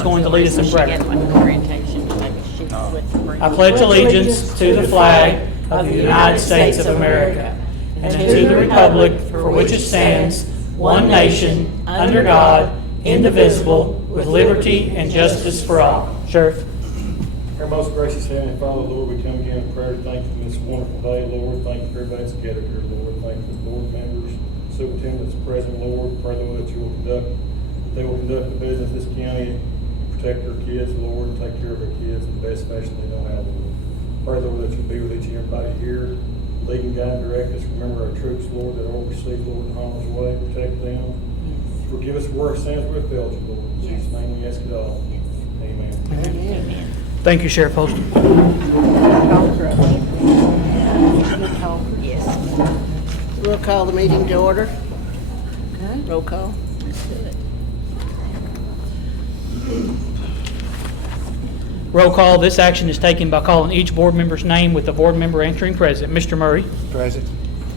is going to lead us in She prayer. got one orientation, maybe she would. I pledge allegiance to the flag of the United States of America and to the republic for which it stands, one nation, under God, indivisible, with liberty and justice for all. Sheriff. Our most gracious Heavenly Father, Lord, we come again in prayer to thank you for this wonderful day, Lord. Thank you for everybody that's gathered here, Lord. Thank you for the board members, superintendent that's present, Lord. Pray, Lord, that they will conduct the business of this county, protect our kids, Lord, and take care of our kids in the best fashion they know how, Lord. Pray, Lord, that you'll be with each and everybody here. Lead and guide and direct us. Remember our troops, Lord, that are overseas, Lord, in harm's way. Protect them. Yes. Forgive us for our sins where we failed you, Lord. In Jesus' name we ask it all. Yes. Amen. Amen. Thank you, Sheriff Holston. Yes. We'll call the meeting to order. Okay. Roll call. Let's do it. Roll call. This action is taken by calling each board member's name with the board member answering present. Mr. Murray. Present.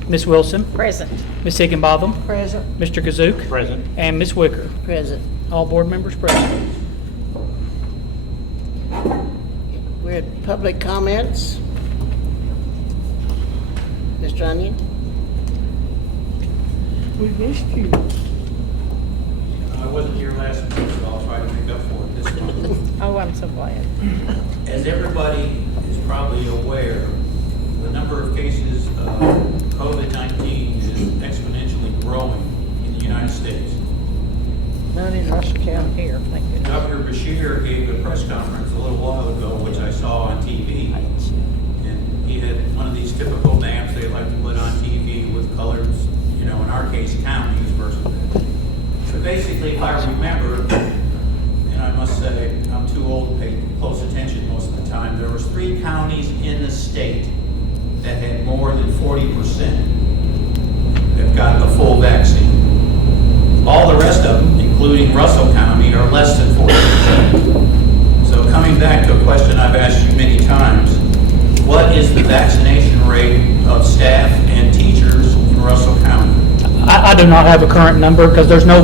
Ms. Wilson. Present. Ms. Higginbotham. Present. Mr. Kazook. Present. And Ms. Wicker. Present. All board members present. We're at public comments. Mr. Onion? We missed you. I wasn't here last month, so I'll try to make up for it this month. Oh, I'm so glad. As everybody is probably aware, the number of cases of COVID-19 is exponentially growing in the United States. None in Russell County here, thank goodness. Dr. Bashir gave a press conference a little while ago, which I saw on TV. And he had one of these typical maps they like to put on TV with colors, you know, in our case, counties versus. So basically, if I remember, and I must say, I'm too old to pay close attention most of the time, there was 3 counties in the state that had more than 40% that got the full vaccine. All the rest of them, including Russell County, are less than 40%. So coming back to a question I've asked you many times, what is the vaccination rate of staff and teachers in Russell County? I do not have a current number because there's no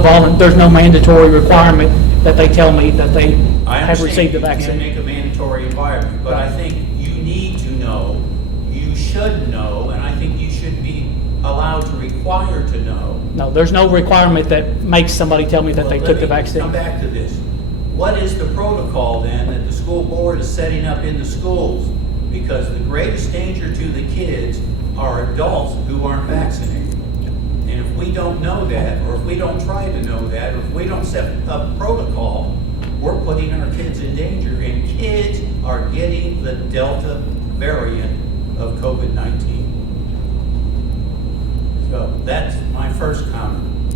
mandatory requirement that they tell me that they I have received the understand vaccine. you can't make a mandatory environment, but I think you need to know, you should know, and I think you should be allowed to require to know. No, there's no requirement that makes somebody tell me that they Well, took the let me vaccine. Come back to this. What is the protocol then that the school board is setting up in the schools? Because the greatest danger to the kids are adults who aren't vaccinated. And if we don't know that, or if we don't try to know that, or if we don't set up protocol, we're putting our kids in danger. And kids are getting the Delta variant of COVID-19. So that's my first comment.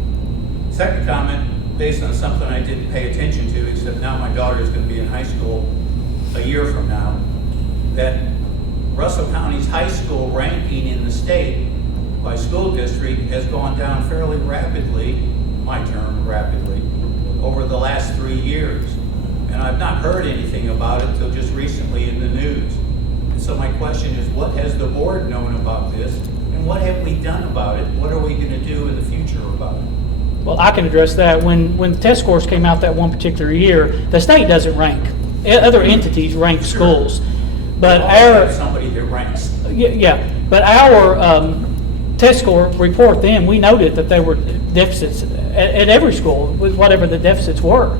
Second comment, based on something I didn't pay attention to, except now my daughter is going to be in high school a year from now, that Russell County's high school ranking in the state by school district has gone down fairly rapidly, my term rapidly, over the last 3 years. And I've not heard anything about it until just recently in the news. And so my question is, what has the board known about this? And what have we done about it? What are we going to do in the future about it? Well, I can address that. When the test scores came out that one particular year, the state doesn't rank. Other entities rank schools. But We always have our, somebody that ranks. yeah, but our test score report then, we noted that there were deficits at every school, with whatever the deficits were.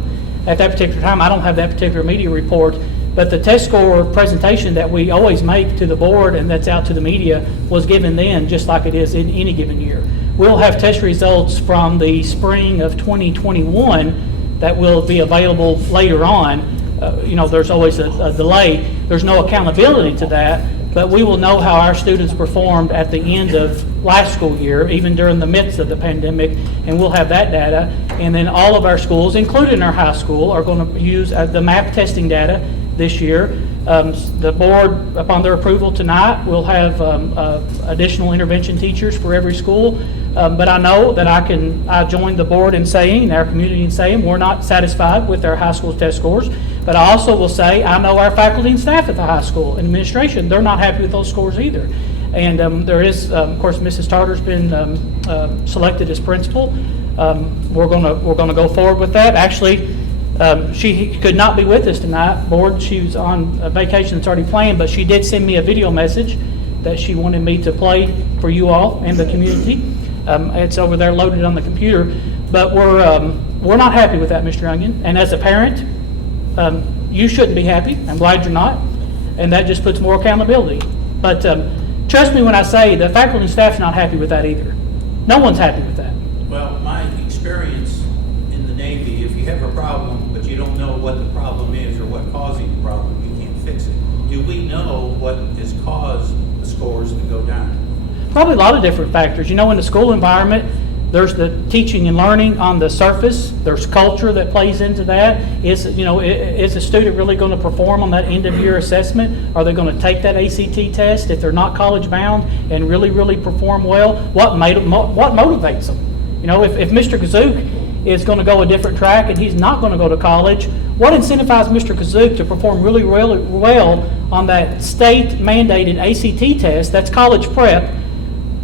At that particular time, I don't have that particular media report, but the test score presentation that we always make to the board and that's out to the media was given then, just like it is in any given year. We'll have test results from the spring of 2021 that will be available later on. There's always a delay. There's no accountability to that, but we will know how our students performed at the end of last school year, even during the midst of the pandemic, and we'll have that data. And then all of our schools, including our high school, are going to use the MAP testing data this year. The board, upon their approval tonight, will have additional intervention teachers for every school. But I know that I join the board in saying, our community in saying, we're not satisfied with our high school test scores. But I also will say, I know our faculty and staff at the high school and administration, they're not happy with those scores either. And there is, of course, Mrs. Tarter's been selected as principal. We're going to go forward with that. Actually, She could not be with us tonight. Board, she was on a vacation that's already planned, but she did send me a video message that she wanted me to play for you all and the community. It's over there loaded on the computer, but we're not happy with that, Mr. Onion. And as a parent, you shouldn't be happy. I'm glad you're not, and that just puts more accountability. But trust me when I say the faculty and staff's not happy with that either. No one's happy with that. Well, my experience in the Navy, if you have a problem, but you don't know what the problem is or what causing the problem, you can't fix it. Do we know what has caused the scores to go down? Probably a lot of different factors. You know, in the school environment, there's the teaching and learning on the surface. There's culture that plays into that. Is a student really going to perform on that end of year assessment? Are they going to take that ACT test if they're not college bound and really, really perform well? What motivates them? You know, if Mr. Kazook is going to go a different track and he's not going to go to college, what incentivizes Mr. Kazook to perform really, really well on that state mandated ACT test? That's college prep.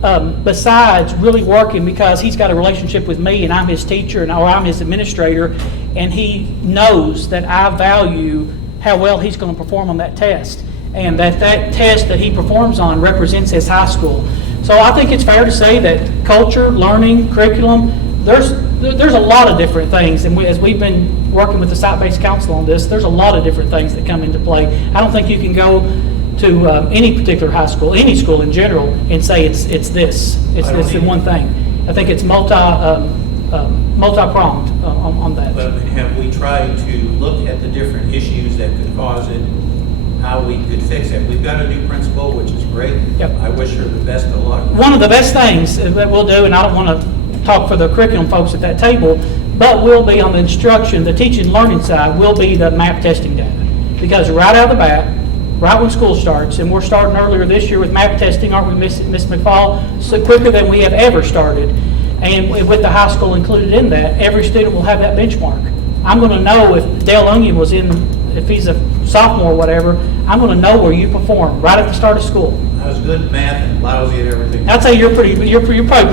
Besides really working because he's got a relationship with me and I'm his teacher or I'm his administrator, and he knows that I value how well he's going to perform on that test, and that test that he performs on represents his high school. So I think it's fair to say that culture, learning, curriculum, there's a lot of different things, and as we've been working with the site-based council on this, there's a lot of different things that come into play. I don't think you can go to any particular high school, any school in general, and say it's this in one thing. I think it's multi-pronged on that. But have we tried to look at the different issues that could cause it, how we could fix it? We've got a new principal, which is great. Yep. I wish her the best of luck. One of the best things that we'll do, and I don't want to talk for the curriculum folks at that table, but will be on the instruction, the teaching and learning side, will be the MAP testing data. Because right out of the bat, right when school starts, and we're starting earlier this year with MAP testing, aren't we, Miss McFall? So quicker than we have ever started. And with the high school included in that, every student will have that benchmark. I'm going to know if Dale Onion was if he's a sophomore or whatever, I'm going to know where you perform right at the start of school. I was good at math and lousy at everything. I'd say you're probably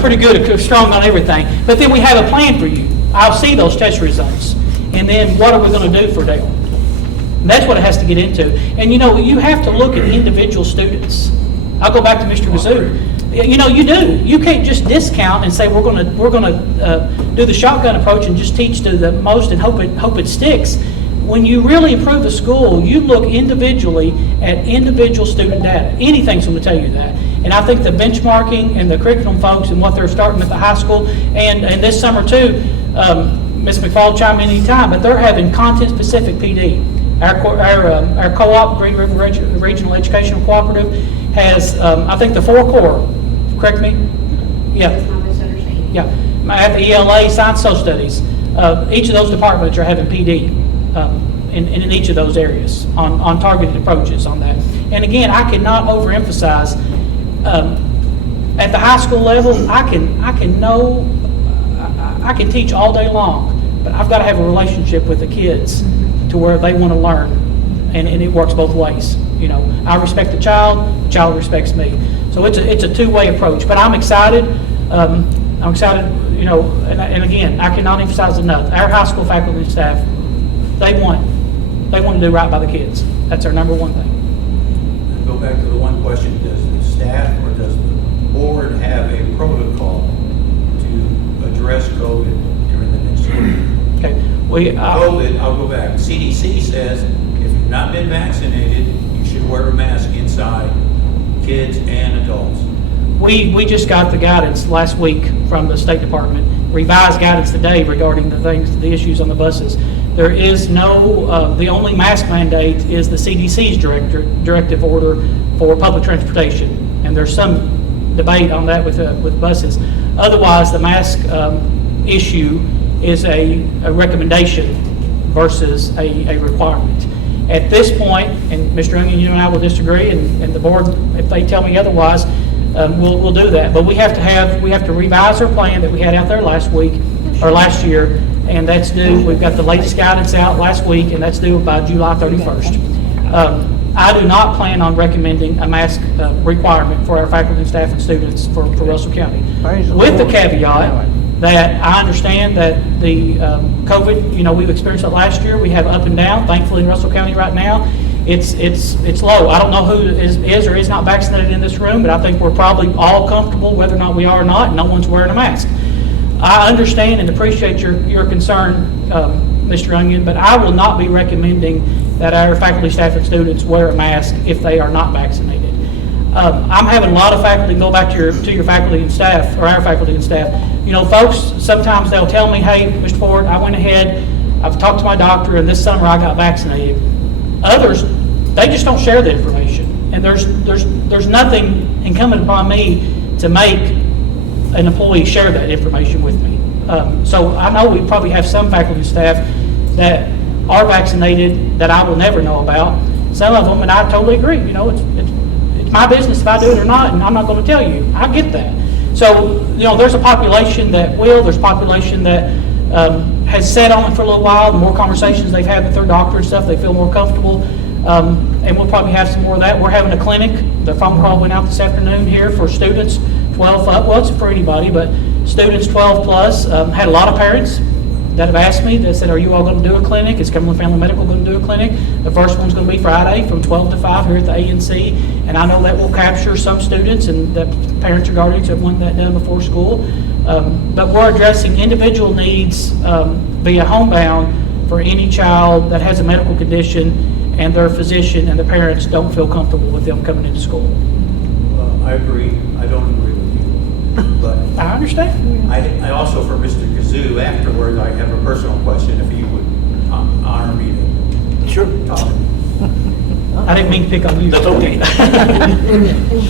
pretty good, strong on everything. But then we have a plan for you. I'll see those test results. And then what are we going to do for Dale? And that's what it has to get into. And you know, you have to look at individual students. I'll go back to Mr. Gazoo. You know, you do. You can't just discount and say we're going to do the shotgun approach and just teach to the most and hope it sticks. When you really improve a school, you look individually at individual student data. Anything's going to tell you that. And I think the benchmarking and the curriculum folks and what they're starting at the high school, and this summer too, Ms. McFall chime in anytime, but they're having content-specific PD. Our co-op, Green River Regional Educational Cooperative, has, I think, the 4 core. Correct me? Yeah. That's my misunderstanding. Yeah. At the ELA, Science Social Studies, each of those departments are having PD in each of those areas on targeted approaches on that. And again, I cannot overemphasize at the high school level. I can teach all day long, but I've got to have a relationship with the kids to where they want to learn, and it works both ways. You know, I respect the child respects me. So it's a two-way approach. But I'm excited. I'm excited. You know, and again, I cannot emphasize enough. Our high school faculty and staff, they want to do right by the kids. That's our number one thing. Go back to the one question: does the staff or does the board have a protocol to address COVID during the next year? Okay. COVID, I'll go back. CDC says if you've not been vaccinated, you should wear a mask inside, kids and adults. We just got the guidance last week from the State Department, revised guidance today regarding the issues on the buses. There is no, the only mask mandate is the CDC's directive order for public transportation, and there's some debate on that with buses. Otherwise, the mask issue is a recommendation versus a requirement. At this point, and Mr. Onion, you and I will disagree, and the board, if they tell me otherwise, we'll do that. But we have to revise our plan that we had out there last year, and that's due. We've got the latest guidance out last week, and that's due by July 31st. I do not plan on recommending a mask requirement for our faculty, staff, and students for Russell County. Praise the With the Lord. caveat that I understand that the COVID, we've experienced it last year. We have up and down. Thankfully, in Russell County right now, it's low. I don't know who is or is not vaccinated in this room, but I think we're probably all comfortable, whether or not we are or not. No one's wearing a mask. I understand and appreciate your concern, Mr. Onion, but I will not be recommending that our faculty, staff, and students wear a mask if they are not vaccinated. I'm having a lot of faculty, go back to your faculty and staff, or our faculty and staff. Folks, sometimes they'll tell me, hey, Mr. Ford, I went ahead, I've talked to my doctor, and this summer I got vaccinated. Others, they just don't share the information. And there's nothing incumbent upon me to make an employee share that information with me. So I know we probably have some faculty and staff that are vaccinated that I will never know about. Some of them, and I totally agree, it's my business if I do it or not, and I'm not going to tell you. I get that. So, there's a population that will, there's a population that has sat on it for a little while. The more conversations they've had with their doctor and stuff, they feel more comfortable. And we'll probably have some more of that. We're having a clinic. The phone call went out this afternoon here for students 12 up. Well, it's for anybody, but students 12 plus. Had a lot of parents that have asked me, that said, are you all going to do a clinic? Is Cumberland Family Medical going to do a clinic? The first one's going to be Friday from 12 to 5 here at the ANC. And I know that will capture some students, and that parents or guardians have wanted that done before school. But we're addressing individual needs via homebound for any child that has a medical condition and their physician and the parents don't feel comfortable with them coming into school. Well, I agree. I don't agree with you. But I understand. I also, for Mr. Kazoo, afterwards, I have a personal question if you would honor me to talk. I didn't mean to pick on you. There's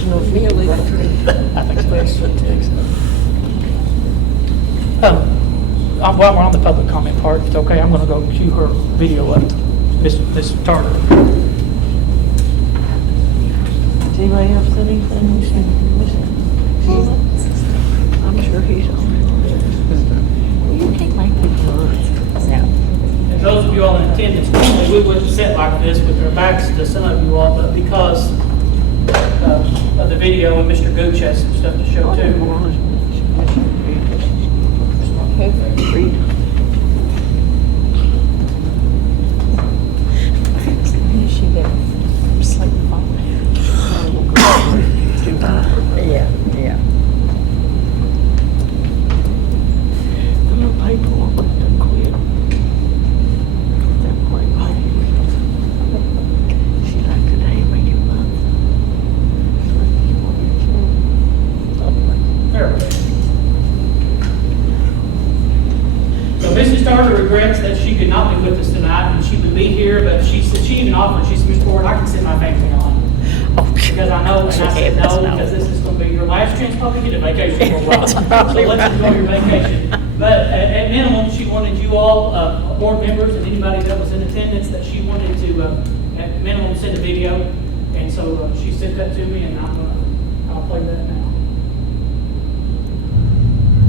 no feeling. I think so. While we're on the public comment part, if it's okay, I'm going to go cue her video up. Miss Tarter. Does anybody else have anything? I'm sure he's on. You can't make people run. And those of you all in attendance, normally we wouldn't sit like this with our backs to some of you all, but because of the video and Mr. Gooch has some stuff to show too. Okay, read. She got sleep Yeah. The little paperwork done quit. That point. She like today, make it month. There we go. So Mrs. Tarter regrets that she could not be with us tonight, and she would be here, but she said, she even offered, she said, Mr. Ford, I can send my family on. Because I know, and I said no, because this is going to be your last chance probably to get a vacation for a while. So let's enjoy your vacation. But at minimum, she wanted you all, board members and anybody that was in attendance, that she wanted to, at minimum, send a video. And so she sent that to me, and I'll play that now.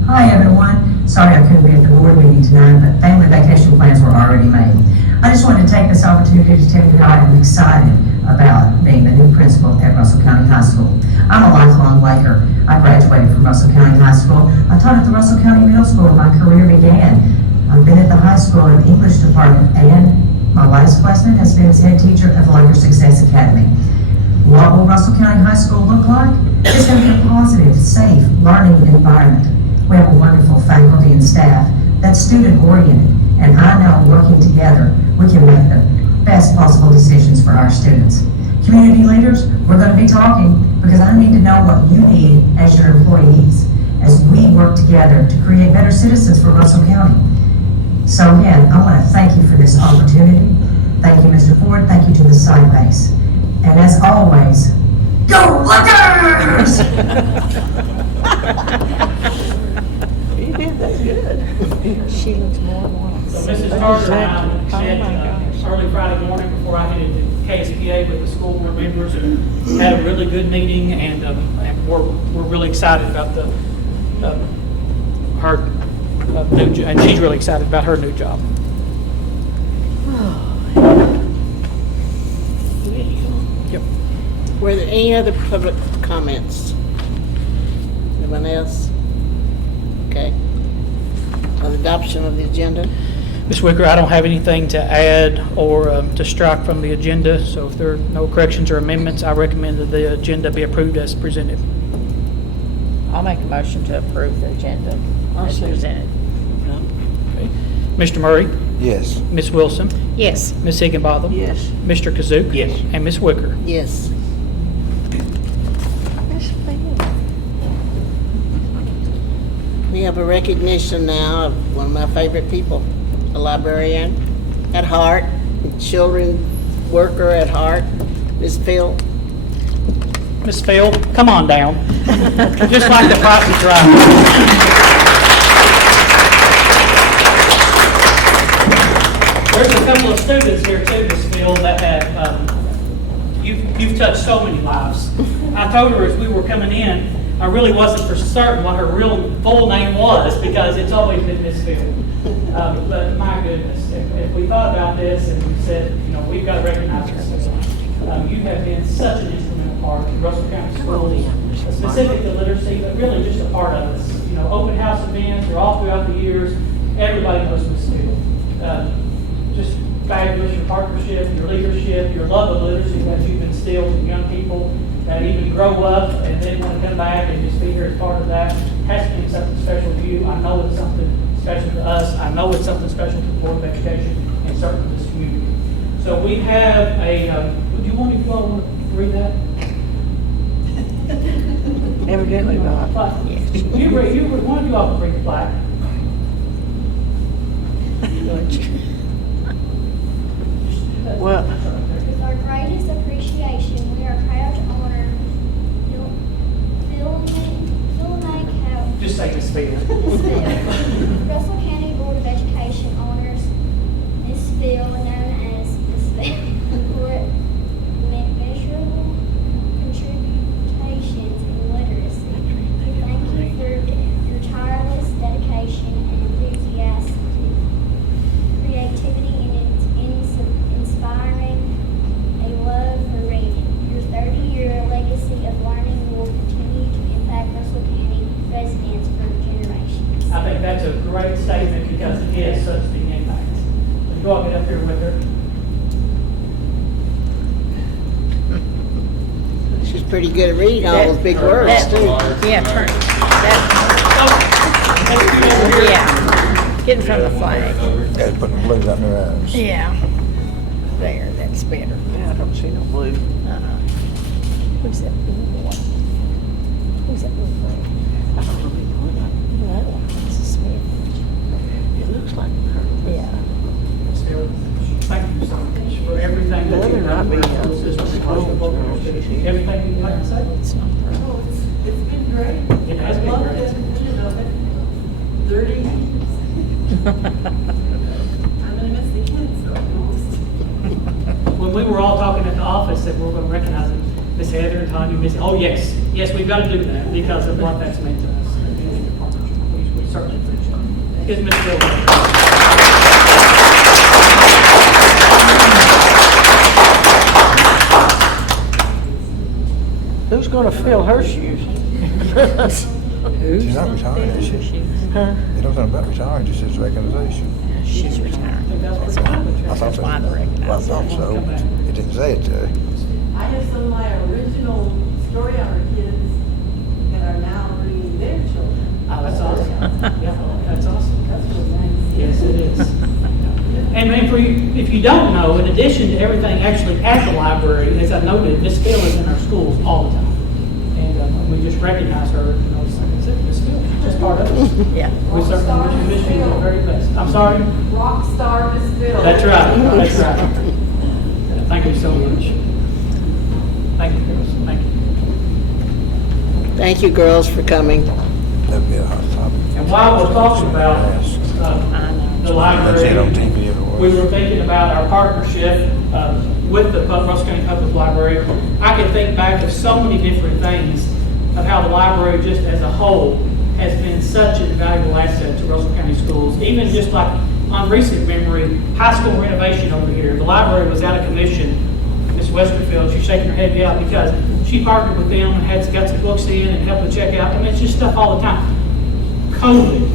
Hi, everyone. Sorry I couldn't be at the board meeting tonight, but family vacation plans were already made. I just wanted to take this opportunity to tell you how I am excited about being the new principal at Russell County High School. I'm a lifelong Laker. I graduated from Russell County High School. I taught at the Russell County Middle School when my career began. I've been at the high school in the English department, and my last placement has been as head teacher of the Laker Success Academy. What will Russell County High School look like? It's going to be a positive, safe, learning environment. We have a wonderful faculty and staff that's student-oriented, and I know working together, we can make the best possible decisions for our students. Community leaders, we're going to be talking because I need to know what you need as your employees as we work together to create better citizens for Russell County. So again, I want to thank you for this opportunity. Thank you, Mr. Ford. Thank you to the site base. And as always, go Lakers! You did, that's good. She looks more and more. So Mrs. Carter and I met early Friday morning before I headed to KSPA with the school board members, and had a really good meeting, and we're really excited about her new job, and she's really excited about her new job. Yep. Were there any other public comments? Anyone else? Okay. adoption of the agenda? Ms. Wicker, I don't have anything to add or to strike from the agenda, so if there are no corrections or amendments, I recommend that the agenda be approved as presented. I'll make a motion to approve the agenda as second. presented. Okay. Mr. Murray, Yes. Ms. Wilson, Yes. Ms. Higginbotham, Yes. Mr. Kazook. Yes. And Ms. Wicker. Yes. We have a recognition now of one of my favorite people, a librarian at heart, children worker at heart, Ms. Phil. Ms. Phil, come on down. Just like the Price is Right. There's a couple of students here too, Ms. Phil, that have, you've touched so many lives. I told her as we were coming in, I really wasn't for certain what her real full name was because it's always been Miss Phil. But my goodness, if we thought about this and we said, we've got to recognize this. You have been such an instrumental part of Russell County Schools, specific to literacy, but really just a part of us. Open house events are all throughout the years. Everybody knows Miss Phil. Just fabulous, your partnership, your leadership, your love of literacy that you've instilled in young people that even grow up and then want to come back and just be here as part of that. Has to be something special to you. I know it's something special to us. I know it's something special to the Board of Education and certainly this community. So we have a, do you all want to read that? Evidently not. One of you all can read the plaque. Well, With our greatest appreciation, we are proud to honor Phil Nake Just say Miss Phil. Russell County Board of Education honors Miss Phil, known as Miss Phil, for measurable contributions in literacy. We thank you for your tireless dedication and enthusiasm, creativity, and inspiring a love for reading. Your 30-year legacy of learning will continue to impact Russell County residents for generations. I think that's a great statement because it is such a big impact. Would you all get up here with her? she's pretty good at reading all those big words, That- too. Yeah, turn. That, yeah. Get in front of the flag. Guys putting the blues out in their eyes. Yeah. There, that's better. Yeah, I don't see no blue. Who's that blue boy? Who's that blue boy? I don't know. That one. It's a Smith. It looks like her. Yeah. Ms. Phil, thank you so much for everything that Well, you've they're done not for being our school system. Everything you'd like to say? It's not her. It's been great. It has been I loved great. every minute of it. 30 years. I'm gonna miss the kids almost. When we were all talking at the office that we were going to recognize Miss Heather and Tanya, oh yes, we've got to do that because of what that's meant to us. We certainly appreciate it. Here's Ms. Phil. Who's gonna fill her shoes? She's not retiring, is she? Huh? They don't talk about retiring, just as recognition. She's retiring. That's why. I thought That's so. why they Well, I recognize thought her. so. It didn't say it, I have some of my original story hour kids that are now bringing their children. Oh, that's awesome. Yeah, that's awesome. That's really nice. Yes, it is. And for you, if you don't know, in addition to everything actually at the library, as I noted, Miss Phil is in our schools all the time. And we just recognize her, it's like I said, Miss Phil, she's just part of us. Yeah. We certainly wish you the very best. I'm sorry? Rock star Miss Bill. That's right, that's right. Thank you so much. Thank you, girls, thank you. Thank you, girls, for coming. That'd be a hot topic. And while we're talking about the That's it on library, TV everywhere. we were thinking about our partnership with the Russell County Public Library. I can think back of so many different things of how the library just as a whole has been such an invaluable asset to Russell County schools. Even just like on recent memory, high school renovation over here, the library was out of commission. Ms. Westerfield, she's shaking her head yeah because she partnered with them and got some books in and helped to check out. I mean, it's just stuff all the time. COVID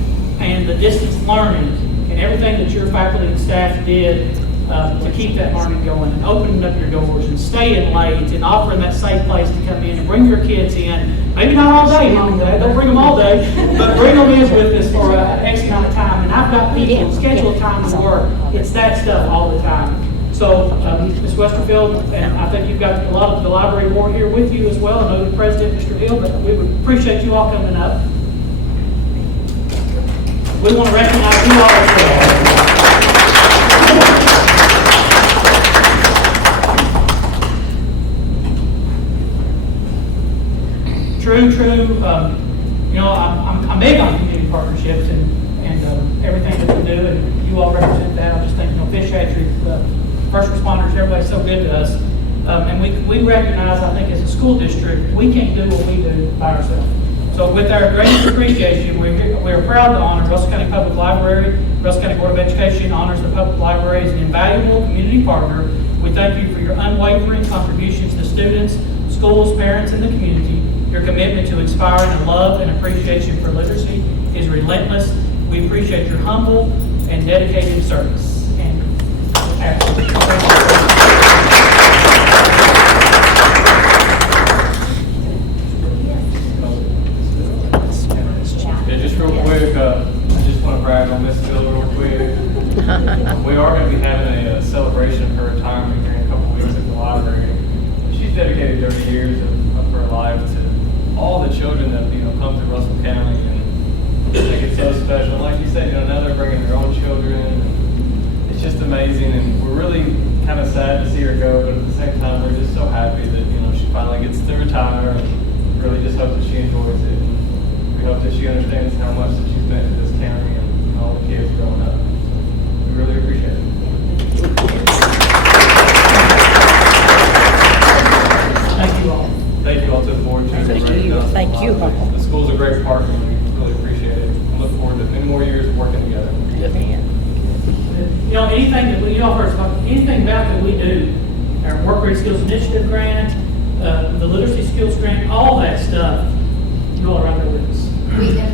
and the distance learning and everything that your faculty and staff did to keep that learning going, and opening up your doors and staying late and offering that safe place to come in and bring your kids in. Maybe not all day, Mom and Dad, don't bring them all day, but bring them in with us for X amount of time. And I've got people scheduled time to work. It's that stuff all the time. So, Ms. Westerfield, and I think you've got a lot of the library board here with you as well. I know the president, Mr. Hill, but we would appreciate you all coming up. We want to recognize you all as well. True. You know, I'm big on community partnerships and everything that we do, and you all represent that. I just think, you know, fish hatchery, first responders, everybody's so good to us. And we recognize, I think, as a school district, we can't do what we do by ourselves. So with our greatest appreciation, we're proud to honor Russell County Public Library. Russell County Board of Education honors the public library as an invaluable community partner. We thank you for your unwavering contributions to students, schools, parents, and the community. Your commitment to inspiring a love and appreciation for literacy is relentless. We appreciate your humble and dedicated service. And Yeah, just real quick, I just want to brag on Miss Phil real quick. We are going to be having a celebration of her retirement here in a couple of weeks at the library. She's dedicated 30 years of her life to all the children that come to Russell County, and I think it's so special. Like you said, now they're bringing their own children, and it's just amazing. And we're really kind of sad to see her go, but at the same time, we're just so happy that she finally gets to retire, and really just hope that she enjoys it. And we hope that she understands how much that she's meant to this county and all the kids growing up. So we really appreciate it. thank you all. Thank you all to the board. Thank you. The school's a great partner. We really appreciate it. I look forward to many more years of working together. You know, anything that we all heard about, anything about that we do, our Work Rate Skills Initiative grant, the Literacy Skills grant, all that stuff, you all are right there with us.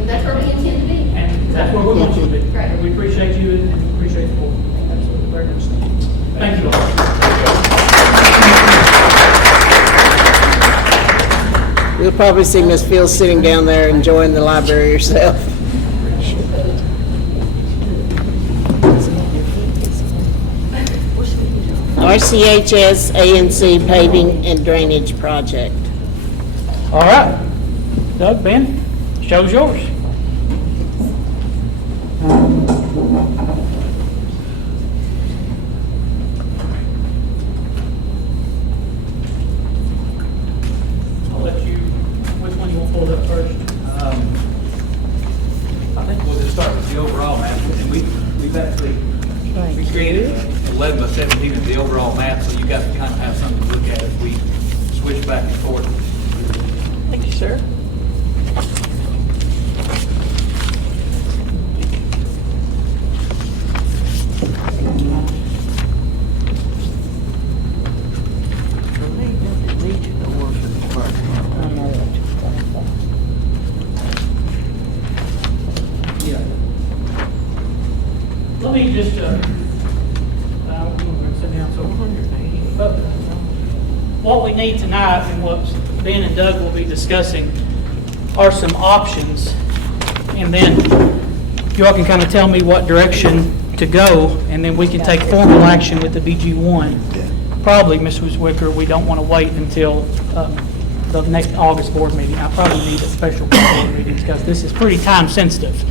That's where we intend to be. And that's where we want you to be. Right. And we appreciate you and we appreciate the board. Absolutely, very much so. Thank you all. You'll probably see Miss Fields sitting down there enjoying the library herself. RCHS ANC paving and drainage project. All right. Doug, Ben, show's yours. I'll let you, which one you want pulled up first? I think we'll just start with the overall map, and we've actually we created 11 by 17 of the overall map, so you guys can kind of have something to look at as we switch back and forth. Thank you, sir. Let me just, sit down, so. What we need tonight and what Ben and Doug will be discussing are some options. And then you all can kind of tell me what direction to go, and then we can take formal action with the BG1. Probably, Mrs. Wicker, we don't want to wait until the next August board meeting. I probably need a special board meeting because this is pretty time sensitive.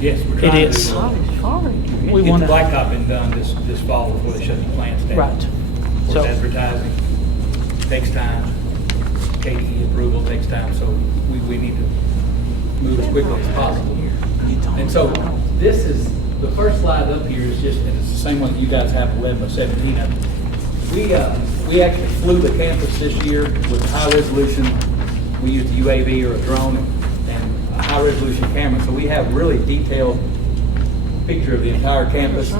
Yes, we're It trying is. to We get want the to, blacktop done this fall before they shut the plants down. right. Of So, course, advertising takes time, KDE approval takes time, so we need to move as quickly as possible here. And so this is, the first slide up here is just, and it's the same one that you guys have 11 by 17 of. We actually flew the campus this year with high resolution. We used a UAV or a drone and a high resolution camera, so we have really detailed picture of the entire campus.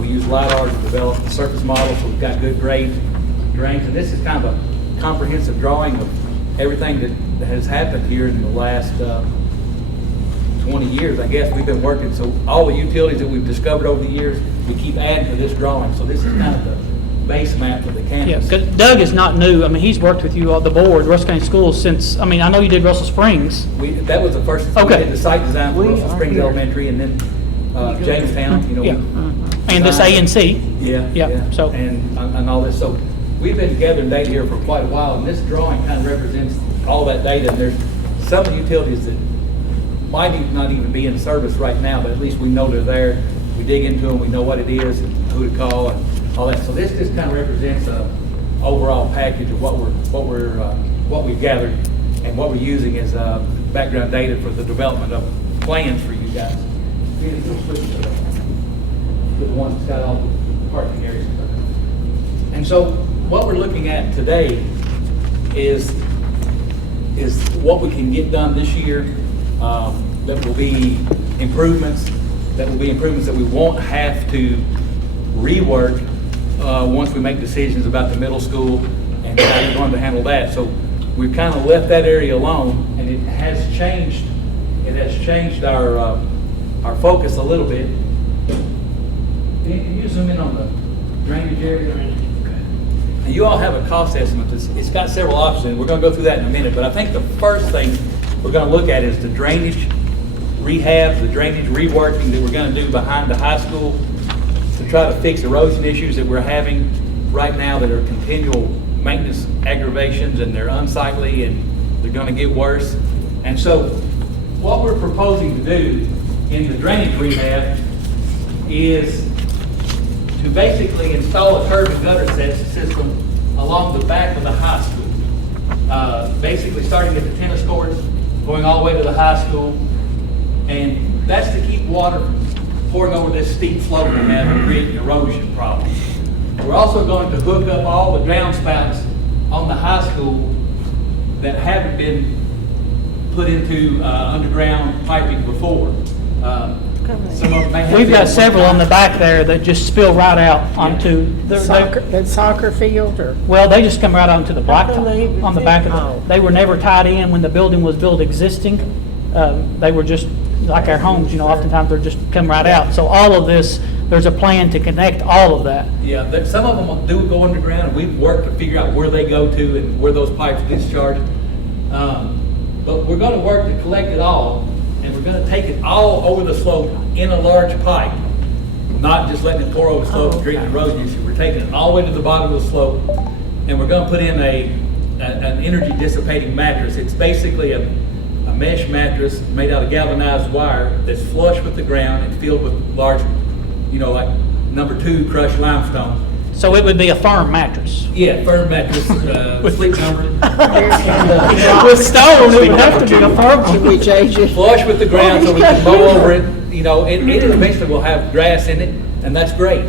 We use LiDAR to develop the surface model, so we've got good grades, drains, and this is kind of a comprehensive drawing of everything that has happened here in the last 20 years, I guess, we've been working. So all the utilities that we've discovered over the years, we keep adding to this drawing. So this is kind of the base map of the Yeah, campus. 'cause Doug is not new. I mean, he's worked with you on the board, Russell County Schools, since, I mean, I know you did Russell Springs. That was the first, we Okay. did the site design for We Russell are Springs here. Elementary, and then Jamestown, you know. Yeah. And this A&C. Yeah, Yeah, yeah, so- and all this. So we've been gathering data here for quite a while, and this drawing kind of represents all that data. And there's some utilities that might not even be in service right now, but at least we know they're there. We dig into them, we know what it is, and who to call, and all that. So this just kind of represents a overall package of what we've gathered and what we're using as background data for the development of plans for you guys. The one that's got all the parking areas. And so what we're looking at today is what we can get done this year. That will be improvements. That will be improvements that we won't have to rework once we make decisions about the middle school and how we're going to handle that. So we've kind of left that area alone, and it has changed. It has changed our focus a little bit. Can you zoom in on the drainage area? And you all have a cost estimate. It's got several options, and we're going to go through that in a minute. But I think the first thing we're going to look at is the drainage rehab, the drainage reworking that we're going to do behind the high school to try to fix erosion issues that we're having right now that are continual maintenance aggravations, and they're unsightly, and they're going to get worse. And so what we're proposing to do in the drainage rehab is to basically install a curb and gutter system along the back of the high school. Basically starting at the tennis courts, going all the way to the high school. And that's to keep water from pouring over this steep slope we have and creating erosion problems. We're also going to hook up all the downspouts on the high school that haven't been put into underground piping before. Some of them may have We've got been- several on the back there that just spill right out onto, That soccer field or? well, they just come right onto the How do they blacktop even on the fit? back of Oh. the, they were never tied in when the building was built existing. They were just, like our homes, you know, oftentimes they're just come right out. So all of this, there's a plan to connect all of that. Yeah, some of them do go underground, and we've worked to figure out where they go to and where those pipes discharge. But we're going to work to collect it all, and we're going to take it all over the slope in a large pipe, not just letting it pour over the slope and creating erosion issue. We're taking it all the way to the bottom of the slope, and we're going to put in an energy dissipating mattress. It's basically a mesh mattress made out of galvanized wire that's flush with the ground and filled with large, you know, like number 2 crushed limestone. So it would be a firm mattress. Yeah, firm mattress, sleep number. With stone, it would have to be a firm. Can we change it? Flush with the ground so we can mow over it, you know, and it eventually will have grass in it, and that's great.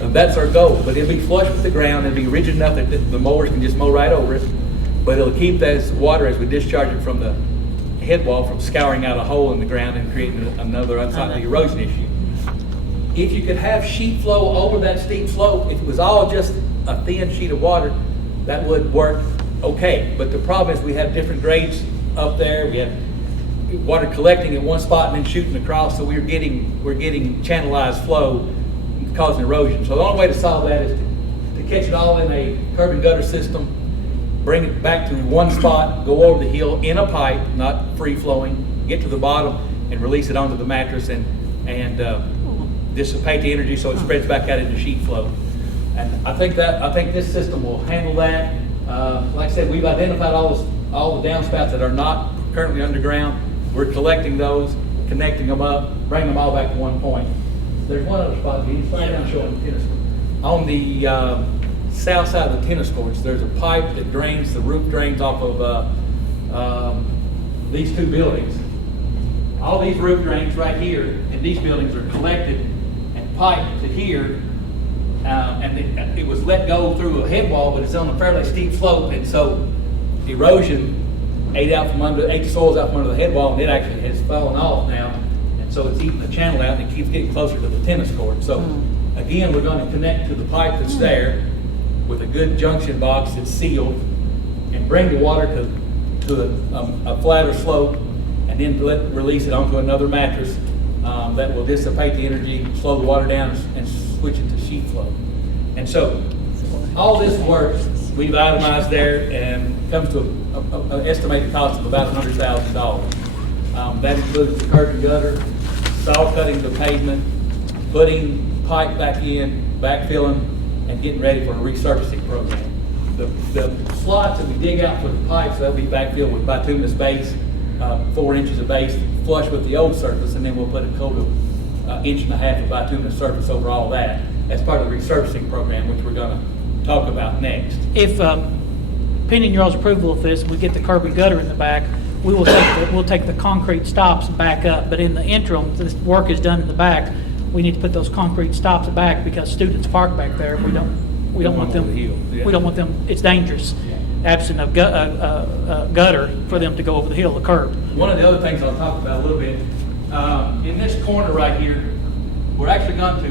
That's our goal, but it'll be flush with the ground, it'll be rigid enough that the mowers can just mow right over it, but it'll keep that water as we discharge it from the head wall from scouring out a hole in the ground and creating another unsightly erosion issue. If you could have sheet flow over that steep slope, if it was all just a thin sheet of water, that would work okay. But the problem is we have different grades up there. We have water collecting at one spot and then shooting across, so we're getting channelized flow causing erosion. So the only way to solve that is to catch it all in a curb and gutter system, bring it back to one spot, go over the hill in a pipe, not free flowing, get to the bottom and release it onto the mattress and dissipate the energy so it spreads back out into sheet flow. And I think this system will handle that. Like I said, we've identified all the downspouts that are not currently underground. We're collecting those, connecting them up, bringing them all back to one point. There's one other spot, can you slide down showing the tennis court? On the south side of the tennis courts, there's a pipe that drains, the roof drains off of these 2 buildings. All these roof drains right here in these buildings are collected and piped to here, and it was let go through a head wall, but it's on a fairly steep slope, and so erosion ate the soils out from under the head wall, and it actually has fallen off now, and so it's eating the channel out, and it keeps getting closer to the tennis court. So again, we're going to connect to the pipe that's there with a good junction box that's sealed, and bring the water to a flatter slope and then release it onto another mattress that will dissipate the energy, slow the water down, and switch it to sheet flow. And so all this work we've itemized there and comes to an estimated cost of about $100,000. That includes the curb and gutter, saw cutting the pavement, putting pipe back in, backfilling, and getting ready for a resurfacing program. The slots that we dig out for the pipes, they'll be backfilled with bituminous base, 4 inches of base, flush with the old surface, and then we'll put a coat of 1.5 inches of bituminous surface over all that as part of the resurfacing program, which we're going to talk about next. If, pending your all's approval of this, we get the curb and gutter in the back, we'll take the concrete stops back up, but in the interim, this work is done in the back, we need to put those concrete stops back because students park back there, we don't want them, we don't want them, it's dangerous, absent of gutter, for them to go over the hill, the curb. One of the other things I'll talk about a little bit, in this corner right here, we're actually going to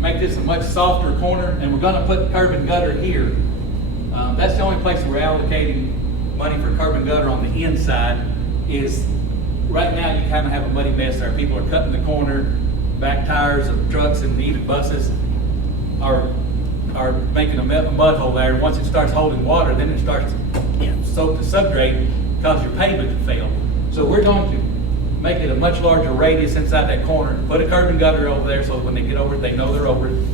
make this a much softer corner, and we're going to put curb and gutter here. That's the only place we're allocating money for curb and gutter on the inside. Is right now you kind of have a muddy mess there. People are cutting the corner, back tires of trucks and even buses are making a mud hole there. Once it starts holding water, then it starts to soak the subgrade, cause your pavement to fail. So we're going to make it a much larger radius inside that corner, put a curb and gutter over there so when they get over it, they know they're over it.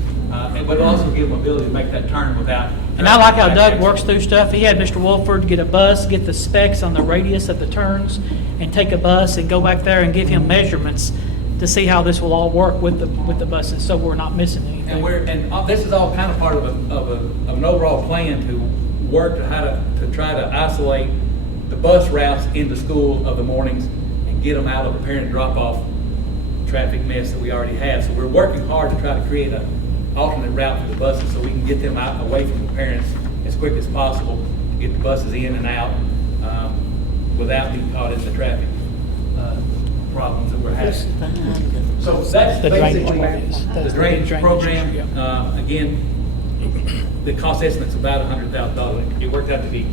But also give them ability to make that turn without. And I like how Doug works through stuff. He had Mr. Wolford get a bus, get the specs on the radius of the turns, and take a bus and go back there and give him measurements to see how this will all work with the buses, so we're not missing anything. And this is all kind of part of an overall plan to work to try to isolate the bus routes into school of the mornings and get them out of the parent drop-off traffic mess that we already have. So we're working hard to try to create an alternate route for the buses so we can get them out away from the parents as quick as possible to get the buses in and out without being caught in the traffic problems that we're having. So that's The drainage basically program. the drainage program. Yeah. Again, the cost estimate's about $100,000. It worked out to be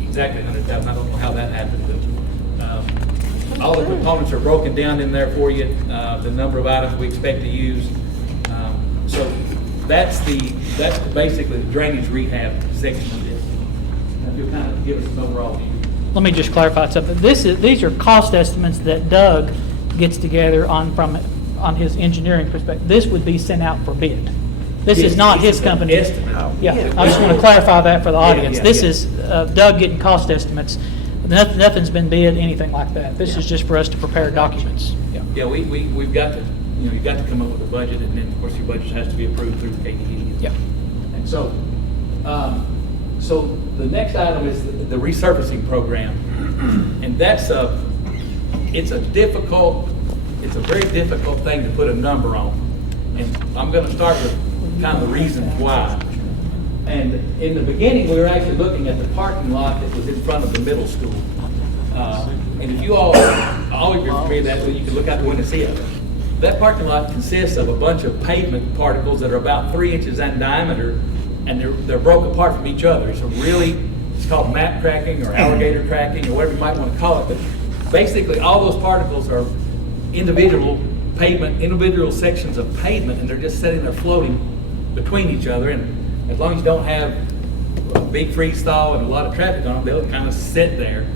exactly $100,000. I don't know how that happened, but all the components are broken down in there for you. The number of items we expect to use. So that's basically the drainage rehab section of this. Now, if you'll kind of give us an overall view. Let me just clarify something. These are cost estimates that Doug gets together on his engineering perspective. This would be sent out for bid. This is not his company. Estimate. Yeah, I just want to clarify that for the audience. Yeah, This yeah. is Doug getting cost estimates. Nothing's been bid, anything like that. This is just for us to prepare documents. Yeah. Yeah, we've got to, you've got to come up with a budget, and then, of course, your budget has to be approved through KDE. Yeah. And so, so the next item is the resurfacing program. And that's it's a very difficult thing to put a number on. And I'm going to start with kind of the reasons why. And in the beginning, we were actually looking at the parking lot that was in front of the middle school. And if you all of you are familiar with that, you can look out the window and see it. That parking lot consists of a bunch of pavement particles that are about 3 inches in diameter, and they're broke apart from each other. It's called map cracking or alligator cracking or whatever you might want to call it. But basically, all those particles are individual sections of pavement, and they're just sitting there floating between each other. And as long as you don't have a big freeze thaw and a lot of traffic on them, they'll kind of sit there.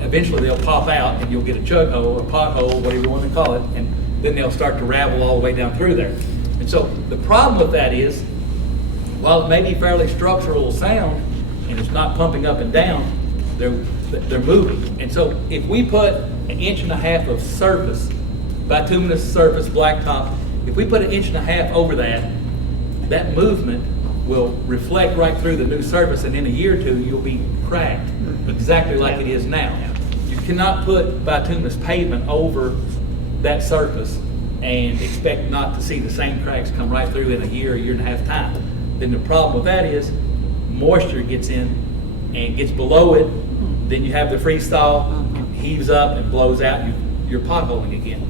Eventually, they'll pop out, and you'll get a chug hole or pothole, whatever you want to call it, and then they'll start to ravel all the way down through there. And so the problem with that is, while it may be fairly structural sound, and it's not pumping up and down, they're moving. And so if we put 1.5 inches of surface, bituminous surface, blacktop, if we put 1.5 inches over that, that movement will reflect right through the new surface, and in a year or two, you'll be cracked exactly like it is now. You cannot put bituminous pavement over that surface and expect not to see the same cracks come right through in a year and a half time. Then the problem with that is moisture gets in and gets below it, then you have the freeze thaw, it heaves up and blows out, you're potholing again.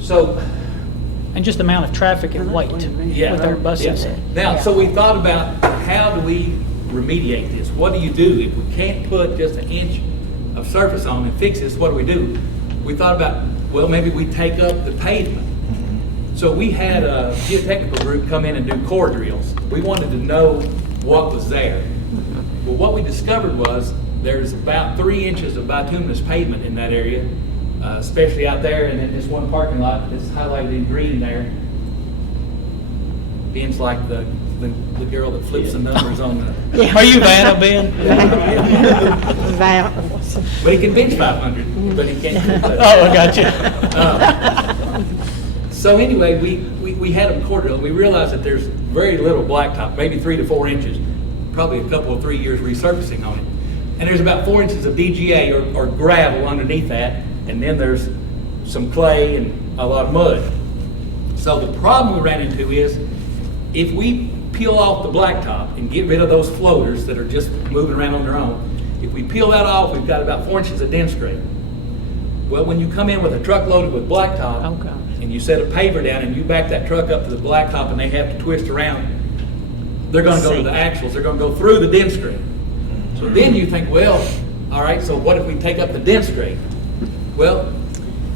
So, And just the amount of traffic and weight with our buses. Yeah. Now, so we thought about how do we remediate this? What do you do if we can't put just 1 inch of surface on and fix this, what do? We thought about, well, maybe we take up the pavement. So we had a geotechnical group come in and do core drills. We wanted to know what was there. Well, what we discovered was there's about 3 inches of bituminous pavement in that area, especially out there, and in this one parking lot that's highlighted in green there. Ben's like the girl that flips the numbers on the. Are you Vanna, Ben? But he can bench 500, but he can't. Oh, I got you. So anyway, we had them core drilled. We realized that there's very little blacktop, maybe 3 to 4 inches, probably a couple of 3 years resurfacing on it. And there's about 4 inches of DGA or gravel underneath that, and then there's some clay and a lot of mud. So the problem we ran into is if we peel off the blacktop and get rid of those floaters that are just moving around on their own, if we peel that off, we've got about 4 inches of dense grade. Well, when you come in with a truck loaded with blacktop, Oh, gosh. and you set a paver down and you back that truck up to the blacktop and they have to twist around, they're gonna go to the axles, they're gonna go through the dense grade. So then you think, well, all right, so what if we take up the dense grade? Well,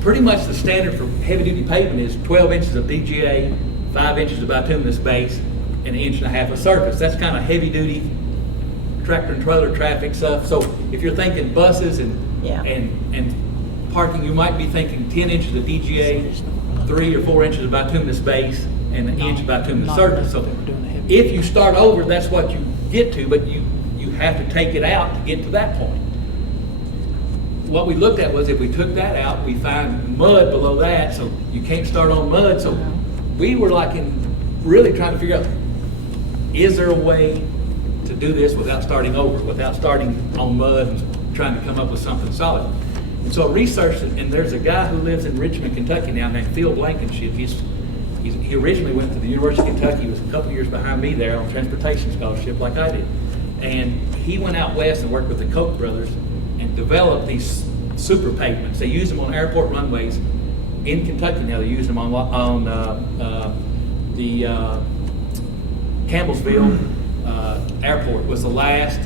pretty much the standard for heavy-duty pavement is 12 inches of DGA, 5 inches of bituminous base, and 1.5 inches of surface. That's kind of heavy-duty tractor and trailer traffic stuff. So if you're thinking buses and parking, you might be thinking 10 inches of DGA, 3 or 4 inches of bituminous base, and 1 inch of bituminous surface. So if you start over, that's what you get to, but you have to take it out to get to that point. What we looked at was if we took that out, we find mud below that, so you can't start on mud. So we were like really trying to figure out, is there a way to do this without starting over, without starting on mud and trying to come up with something solid? And so I researched it, and there's a guy who lives in Richmond, Kentucky now named Phil Blankenship. He originally went to the University of Kentucky. He was a couple years behind me there on transportation scholarship like I did. And he went out west and worked with the Koch brothers and developed these super pavements. They use them on airport runways in Kentucky now. They use them on the Campbellsville airport was the last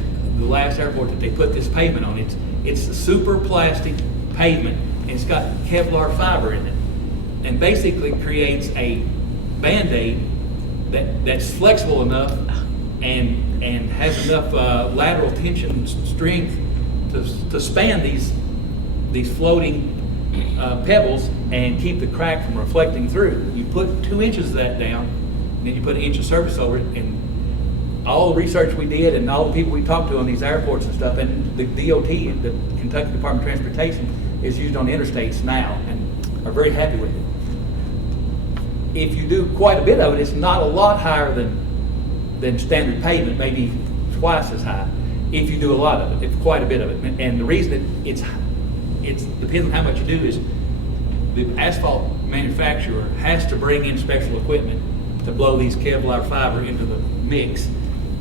airport that they put this pavement on. It's a super plastic pavement, and it's got Kevlar fiber in it, and basically creates a Band-Aid that's flexible enough and has enough lateral tension strength to span these floating pebbles and keep the crack from reflecting through. You put 2 inches of that down, and then you put 1 inch of surface over it, and all the research we did and all the people we talked to on these airports and stuff, and the DOT, the Kentucky Department of Transportation, is used on the interstates now and are very happy with it. If you do quite a bit of it, it's not a lot higher than standard pavement, maybe twice as high. If you do a lot of it, it's quite a bit of it. And the reason it's depends on how much you do is the asphalt manufacturer has to bring in special equipment to blow these Kevlar fiber into the mix.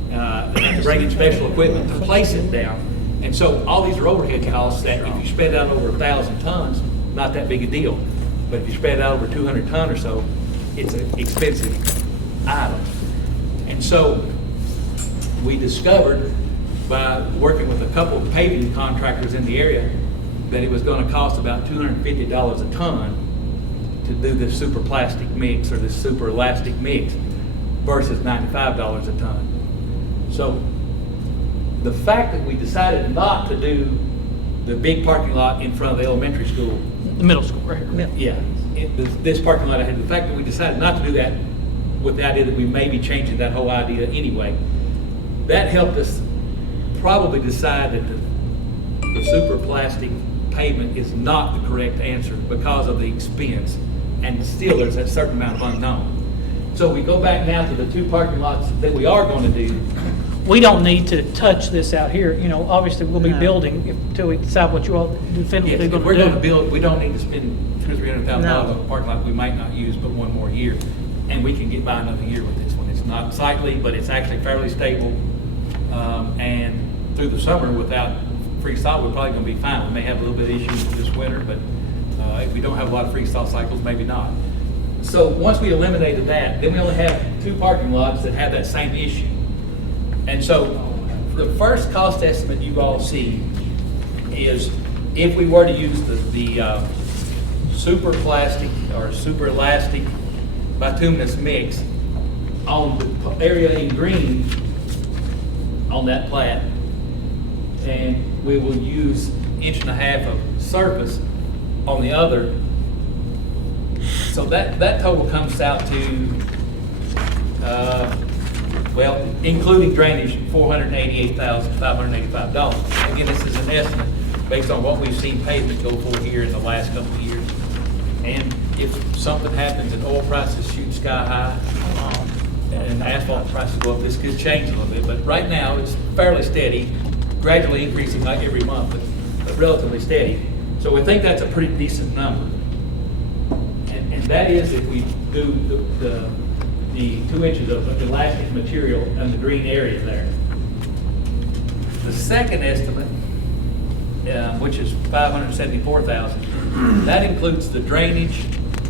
They have to bring in special equipment to place it down. And so all these are overhead costs that if you spread it out over 1,000 tons, not that big a deal. But if you spread it out over 200 ton or so, it's an expensive item. And so we discovered by working with a couple of paving contractors in the area that it was going to cost about $250 a ton to do this super plastic mix or this super elastic mix versus $95 a ton. So the fact that we decided not to do the big parking lot in front of the elementary school, The middle school, right here. yeah, this parking lot ahead, the fact that we decided not to do that with the idea that we may be changing that whole idea anyway, that helped us probably decide that the super plastic pavement is not the correct answer because of the expense, and still there's a certain amount of unknown. So we go back now to the 2 parking lots that we are going to do. We don't need to touch this out here, you know, obviously we'll be building until we decide what you all definitively Yes, going if we're to do. going to build, we don't need to spend $200,000 or $300,000 on a parking lot we might not use but one more year, and we can get by another year with this one. It's not sightly, but it's actually fairly stable, and through the summer without freeze-thaw, we're probably going to be fine. We may have a little bit of issues this winter, but if we don't have a lot of freeze-thaw cycles, maybe not. So once we eliminated that, then we only have 2 parking lots that have that same issue. And so the first cost estimate you all see is if we were to use the super plastic or super elastic bituminous mix on the area in green on that plat, and we will use 1.5 inches of surface on the other. So that total comes out to, well, including drainage, $488,585. Again, this is an estimate based on what we've seen pavement go for here in the last couple of years. And if something happens and oil prices shoot sky high, and asphalt prices go up, this could change a little bit. But right now, it's fairly steady, gradually increasing like every month, but relatively steady. So we think that's a pretty decent number. And that is if we do the 2 inches of elastic material in the green area there. The second estimate, which is $574,000, that includes the drainage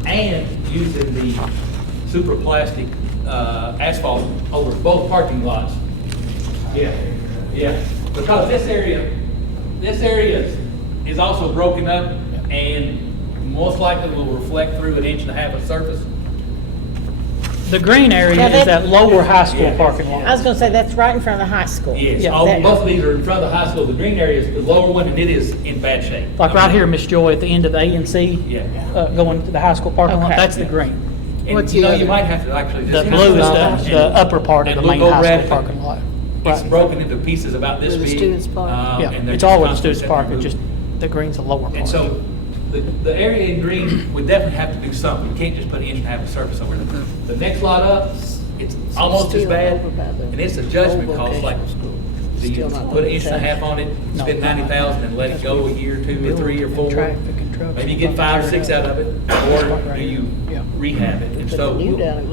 and using the super plastic asphalt over both parking lots. Yeah, because this area is also broken up and most likely will reflect through 1.5 inches of surface. The green area Now is that lower high school Yeah. parking I was lot. gonna say, that's right in front of the high school. Yes, Yeah, both of these are in front of the high school. The green area is the lower one, and it is in bad shape. Like right here, Miss Joy, at the end of the A and C, Yeah. going to the high school parking lot, Okay. that's the green. And What's you the know, you other? might have to actually The just. blue is and- the upper part of and the we'll main go high red. school parking lot. It's Right. broken into pieces about this Where the big. students park. Yeah, and they're it's all where the just students park, constantly it's just, the green's the lower part. And so, the area in green would definitely have to do something. You can't just put 1.5 inches of surface over it. The next lot up, it's almost as Still bad, over by the and it's a judgment old cost, like, vocational school. do you Still not put 1.5 over inches on it, No. spend $90,000 and let it go a year, 2 or 3 or 4? Traffic and trucks. Maybe you get 5 or 6 out of it, or do you Yeah. rehab it? And Put so, the new down,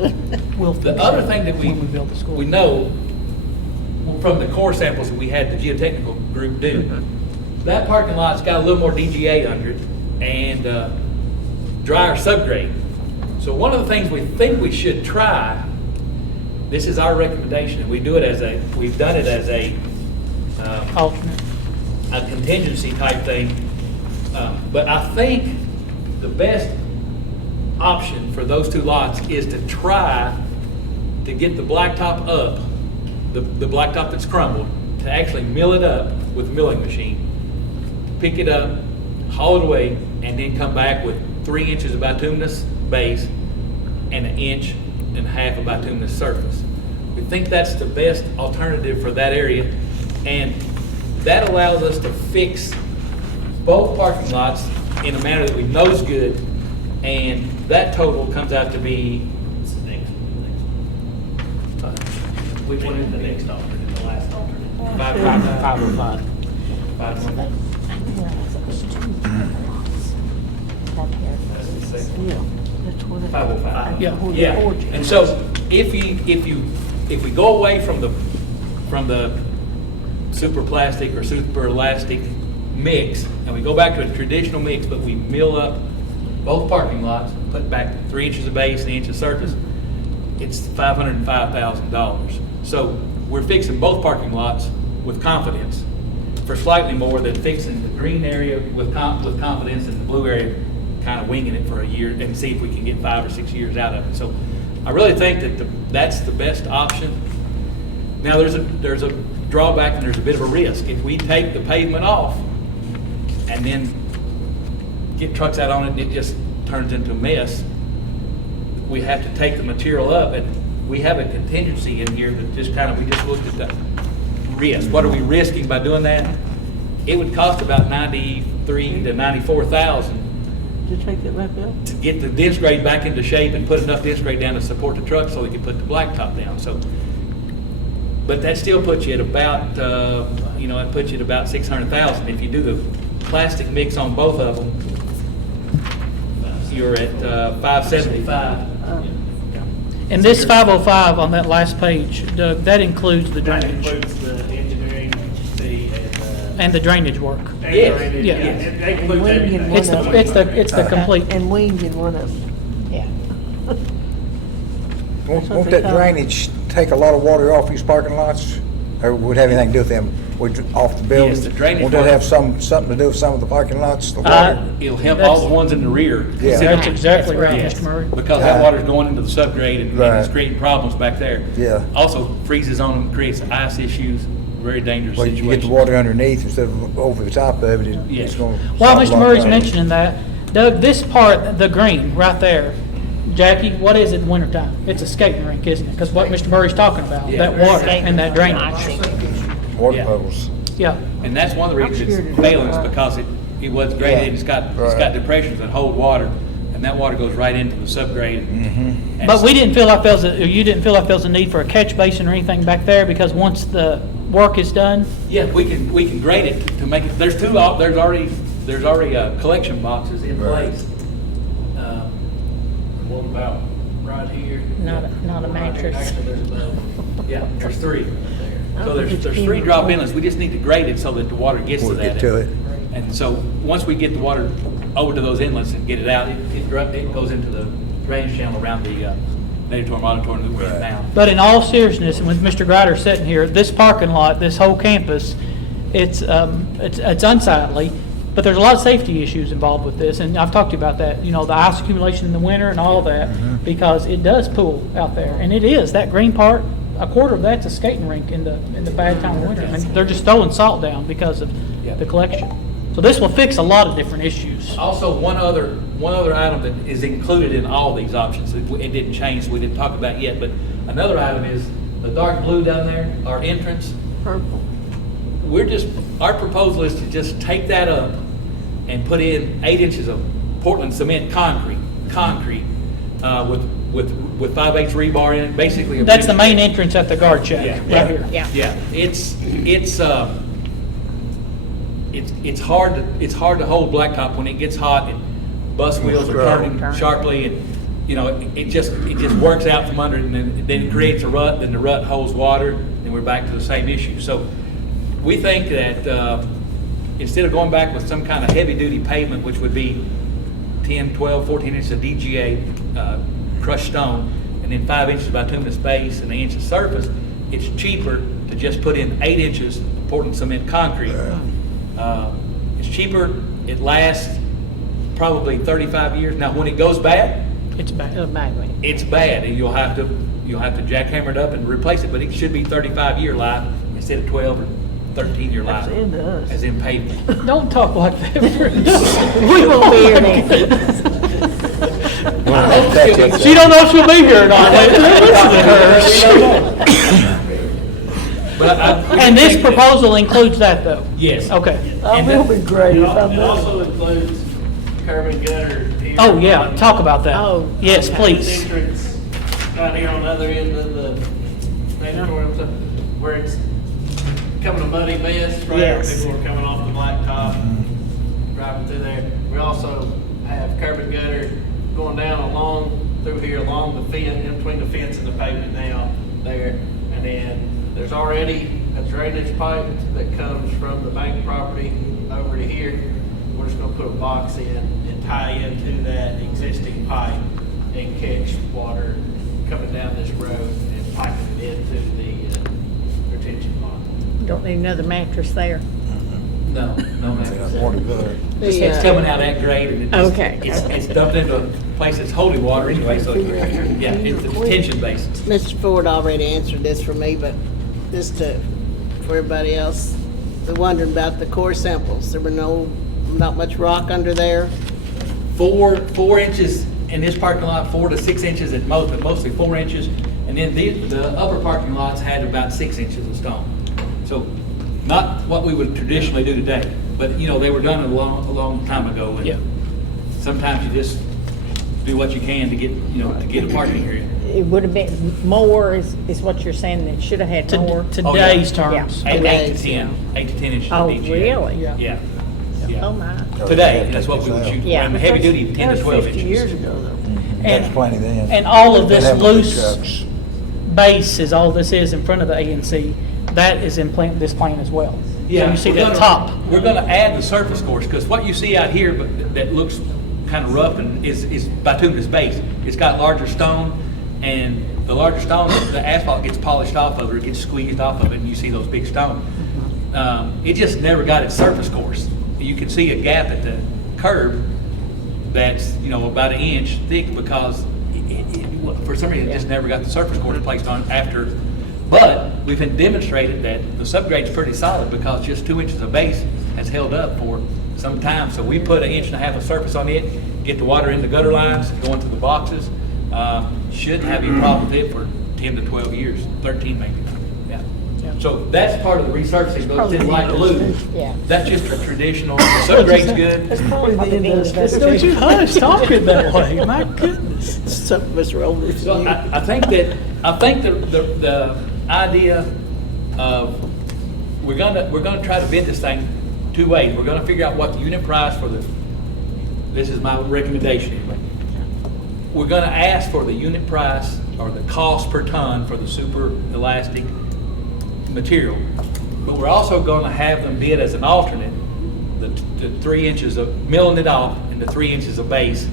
We'll the fix other it thing that when we build the school. we know from the core samples that we had the geotechnical group do, that parking lot's got a little more DGA under it and drier subgrade. So one of the things we think we should try, this is our recommendation, and we've done it as Alternate. a contingency type thing. But I think the best option for those two lots is to try to get the blacktop up, the blacktop that's crumbled, to actually mill it up with a milling machine, pick it up, haul it away, and then come back with 3 inches of bituminous base and 1.5 inches of bituminous surface. We think that's the best alternative for that area, and that allows us to fix both parking lots in a manner that we know is good, and that total comes out to be, which one is the next alternate, the last alternate? 505. 505. That's what it- 505. Yeah. Yeah, and so if we go away from the super plastic or super elastic mix, and we go back to a traditional mix, but we mill up both parking lots, put back 3 inches of base and 1 inch of surface, it's $505,000. So we're fixing both parking lots with confidence for slightly more than fixing the green area with confidence and the blue area kind of winging it for a year and see if we can get 5 or 6 years out of it. So I really think that that's the best option. Now, there's a drawback and there's a bit of a risk. If we take the pavement off and then get trucks out on it and it just turns into a mess, we have to take the material up, and we have a contingency in here that just we just looked at the risk. What are we risking by doing that? It would cost about $93,000 to $94,000 To take that back up? to get the dense grade back into shape and put enough dense grade down to support the truck so we can put the blacktop down. So, but that still puts you at about, it puts you at about $600,000. If you do the plastic mix on both of them, you're at $575. And this 505 on that last page, Doug, that includes the That drainage includes the engineering fee and the drainage work. and Yes, drainage. yeah. It includes And everything. we It's the complete. And wings in one of them. Yeah. Won't what won't they that call it. drainage take a lot of water off these parking lots? or would have anything to do with them, off the buildings? the drainage Would that part. have something to do with some of the parking lots, the water? It'll help all the ones in the rear. Yeah. That's exactly right, Yes, Mr. Murray. because that water's going into the subgrade and Right. it's creating problems back there. Yeah. Also freezes on them, creates ice issues, very dangerous Well, situation. you get the water underneath instead of over the top of it, Yes. it's going to. While Mr. Murray's mentioning that, Doug, this part, the green right there, Jackie, what is it in wintertime? It's a skating rink, isn't it? Because what Mr. Murray's talking about, Yeah. that water and that drainage. Water Yeah. puddles. Yeah. And that's one of the reasons it's failing, is because it was graded, and it's got depressions that hold water, and that water goes right into the subgrade. And But we didn't feel like there was you didn't feel like there was a need for a catch basin or anything back there, because once the work is done, Yeah, we can grade it to make it, there's already collection boxes in Right. place. One about right here. Not a mattress. Actually, there's about, yeah, there's three. So there's three drop inlets. We just need to grade it so that the water gets to We'll that. get to it. And so, once we get the water over to those inlets and get it out, it goes into the drainage channel around the auditorium that we're in now. but in all seriousness, and with Mr. Grider sitting here, this parking lot, this whole campus, it's unsightly, but there's a lot of safety issues involved with this, and I've talked to you about that, you know, the ice accumulation in the winter and all of that, because it does pool out there, and it is, that green part, a quarter of that's a skating rink in the bad time of winter. I mean, they're just throwing salt down because of the collection. So this will fix a lot of different issues. Also, one other item that is included in all these options, it didn't change, so we didn't talk about it yet, but another item is the dark blue down there, our entrance. Purple. Our proposal is to just take that up and put in 8 inches of Portland cement concrete, with 5/8 rebar in it, basically. a That's the bridge. main entrance at the guard shack, right here. Yeah, it's hard to hold blacktop when it gets hot and bus wheels are turning sharply, and you know it just works out from under it, and then it creates a rut. Then the rut holds water, and we're back to the same issue. So we think that instead of going back with some kind of heavy duty pavement, which would be 10, 12, 14 inches of DGA crushed stone, and then 5 inches bituminous base and 1 inch of surface, it's cheaper to just put in 8 inches of Portland cement concrete. It's cheaper, it lasts probably 35 years. Now, when it goes bad, It's bad. it's bad, and you'll have to jackhammer it up and replace it, but it should be 35-year life instead of 12 or 13-year life, It does. as in pavement. Don't talk like that. We won't be here next. She don't know if she'll be here or not. But And this proposal includes that, though? Yes. Okay. That will be great if I It know. also includes curb and gutter here. Oh, yeah, talk about that. Oh, Yes, This please. entrance right here on the other end of the auditorium, so where it's becoming a muddy mess, right? Yes. People are coming off the blacktop, driving through there. We also have curb and gutter going down through here along the fence, in between the fence and the pavement now, there. And then there's already a drainage pipe that comes from the bank property over to here. We're just gonna put a box in and tie into that existing pipe and catch water coming down this road and piping it into the retention pond. Don't need another mattress there. No, That's no. water good. It's coming out at grade, and Okay. it's dumped into a place that's holding water anyway, so, yeah, it's a detention basin. Mr. Ford already answered this for me, but just for everybody else, they're wondering about the core samples. There were not much rock under there. 4 inches in this parking lot, 4 to 6 inches at most, but mostly 4 inches. And then the upper parking lots had about 6 inches of stone. So not what we would traditionally do today, but you know, they were done a long time ago. And Yeah. sometimes you just do what you can to get a parking area. It would have been more is what you're saying, it should have had more. Today's Oh, terms. Eight to Today's, 10 inches Oh, of DGA. really? Yeah. Yeah. Oh, Yeah. my. Today, that's what we would shoot. Yeah. And heavy duty, 10 to 12 That was 50 inches. years ago, though. That's plenty then. And all of They this have big loose trucks. base is all this is in front of the ANC. That is in this plan as well. So you see we're that gonna- top. We're gonna add the surface course, because what you see out here, but that looks kind of rough and is bituminous base. It's got larger stone, and the larger stones, the asphalt gets polished off of it, or it gets squeezed off of it, and you see those big stones. It just never got its surface course. You can see a gap at the curb that's, about 1 inch thick because for some reason, it just never got the surface course placed on after. But we've been demonstrated that the subgrade's pretty solid because just 2 inches of base has held up for some time. So we put 1.5 inches of surface on it, get the water in the gutter lines, go into the boxes. Shouldn't have any problem with it for 10 to 12 years, 13 maybe. Yeah. So that's part of the resurfacing, but it's like allude. Yeah. That's just a traditional, subgrade's good. That's probably the end of the Don't you hush, talking that way, my goodness. Some of us are older So than you. I think the idea of we're gonna try to bid this thing 2 ways. We're gonna figure out what the unit price for this is my recommendation anyway. We're gonna ask for the unit price or the cost per ton for the super elastic material, but we're also gonna have them bid as an alternate the 3 inches of milling it off and the 3 inches of base.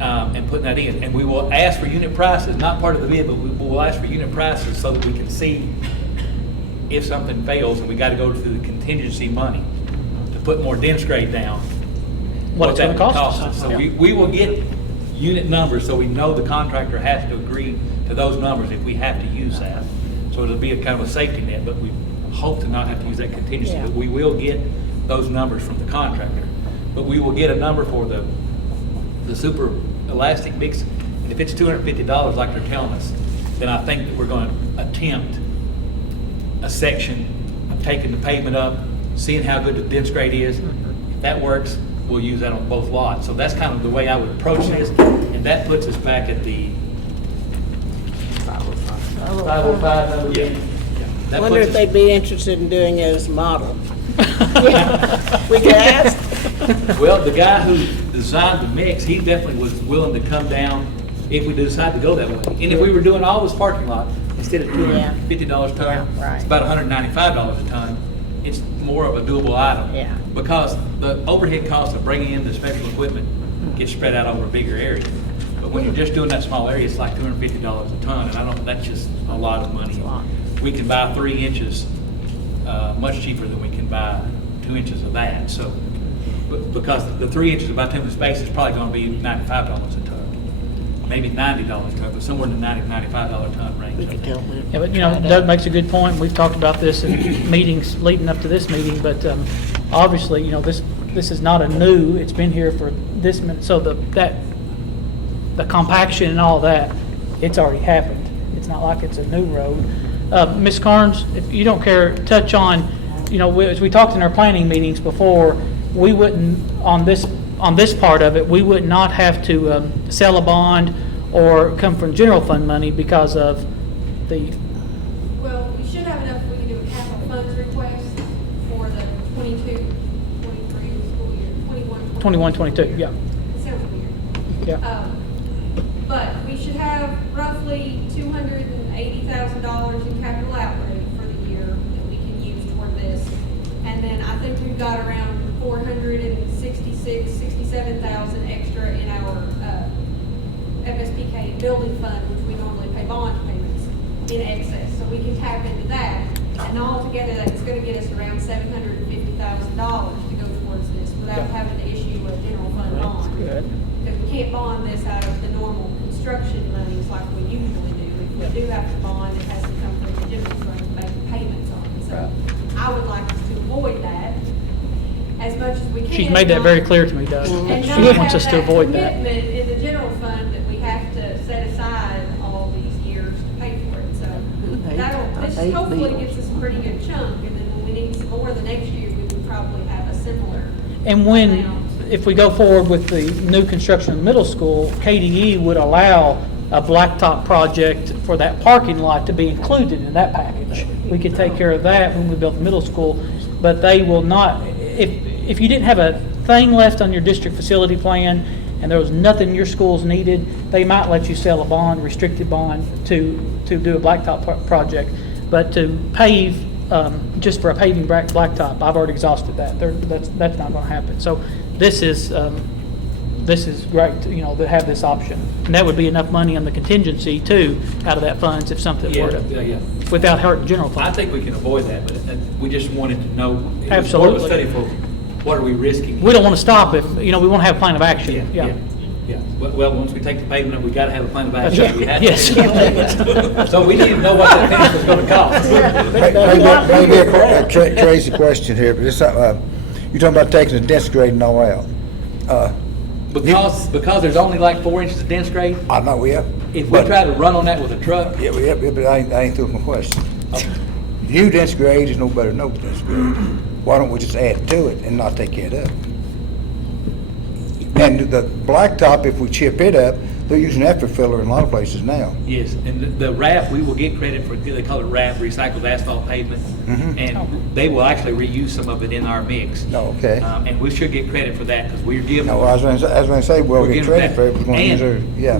And putting that in, and we will ask for unit prices, not part of the bid, but we will ask for unit prices so that we can see if something fails and we got to go through the contingency money to put more dense grade down. What it's that gonna would cost us. So Yeah. we will get unit numbers so we know the contractor has to agree to those numbers if we have to use that. So it'll be a kind of a safety net, but we hope to not have to use that contingency. Yeah. But we will get those numbers from the contractor. But we will get a number for the super elastic mix, and if it's $250 like they're telling us, then I think that we're going to attempt a section of taking the pavement up, seeing how good the dense grade is. If that works, we'll use that on both lots. So that's kind of the way I would approach this, and that puts us back at the 505 number. Yeah. I That wonder puts if us- they'd be interested in doing it as a model. We could ask. Well, the guy who designed the mix, he definitely was willing to come down if we decide to go that way. And if we were doing all this parking lot, instead of $250 a ton, Yeah, right. it's about $195 a ton. It's more of a doable item. Yeah. Because the overhead cost of bringing in the special equipment gets spread out over a bigger area. But when you're just doing that small area, it's like $250 a ton, and that's just a lot of money. We can buy 3 inches much cheaper than we can buy 2 inches of that. So, because the 3 inches of bituminous space is probably going to be $95 a ton, maybe $90 a ton, but somewhere in the $95 a ton range. We could tell them. Yeah, but Doug makes a good point. We've talked about this in meetings leading up to this meeting, but obviously, this is not a new, it's been here for this minute, so the compaction and all that, it's already happened. It's not like it's a new road. Ms. Carnes, if you don't care, touch on, as we talked in our planning meetings before, we wouldn't, on this part of it, we would not have to sell a bond or come from general fund money because of the, Well, we should have enough, we can do a capital funds request for the 22, 23 school year, 21. 21, 22, yeah. It sounds weird. Yeah. But we should have roughly $280,000 in capital outlay for the year that we can use toward this. And then I think we've got around 67,000 extra in our FSPK building fund, which we normally pay bond payments in excess. So we can tap into that. And altogether, that's going to get us around $750,000 to go towards this without having to issue a general fund bond. Good. Because we can't bond this out of the normal construction monies like we usually do. If we do have to bond, it has to come from the general fund to make payments on it. So I would like us to avoid that as much as we can. She's made that very clear to me, Doug. And She not wants have us to avoid that. commitment in the general fund that we have to set aside all these years to pay for it. So this hopefully gets us a pretty good chunk, and then when we need some more the next year, we would probably have a similar And when, amount. if we go forward with the new construction in the middle school, KDE would allow a blacktop project for that parking lot to be included in that package. We could take care of that when we built the middle school, but they will not, if you didn't have a thing left on your district facility plan and there was nothing your schools needed, they might let you sell a bond, restricted bond, to do a blacktop project. But to pave, just for a paving blacktop, I've already exhausted that. That's not going to happen. So this is this is great, you know, to have this option. And that would be enough money on the contingency too, out of that funds if something were to, Yeah. without hurting general I fund. think we can avoid that, but we just wanted to know. It was Absolutely. more of a study for what are we risking? We don't want to stop if, you know, we want to have a plan of action. Yeah. Well, once we take the payment, we got to have a plan of action. We had to. Yes. So we need to know what that fence was going to cost. Maybe a crazy question here, but it's, you're talking about taking the dense grade and all out. Because there's only like 4 inches of dense grade, I know we have. if we try to run on that with a truck, Yeah, but I ain't through with my question. New dense grade is no better than no dense grade. Why don't we just add to it and not take it up? And the blacktop, if we chip it up, they're using effort filler in a lot of places now. yes, and the RAP, we will get credit for, they call it RAP, recycled asphalt pavement, and they will actually reuse some of it in our mix. No, okay. And we should get credit for that, because we're giving. No, I was gonna say, well, we're get giving credit for it, we're gonna use our, And yeah.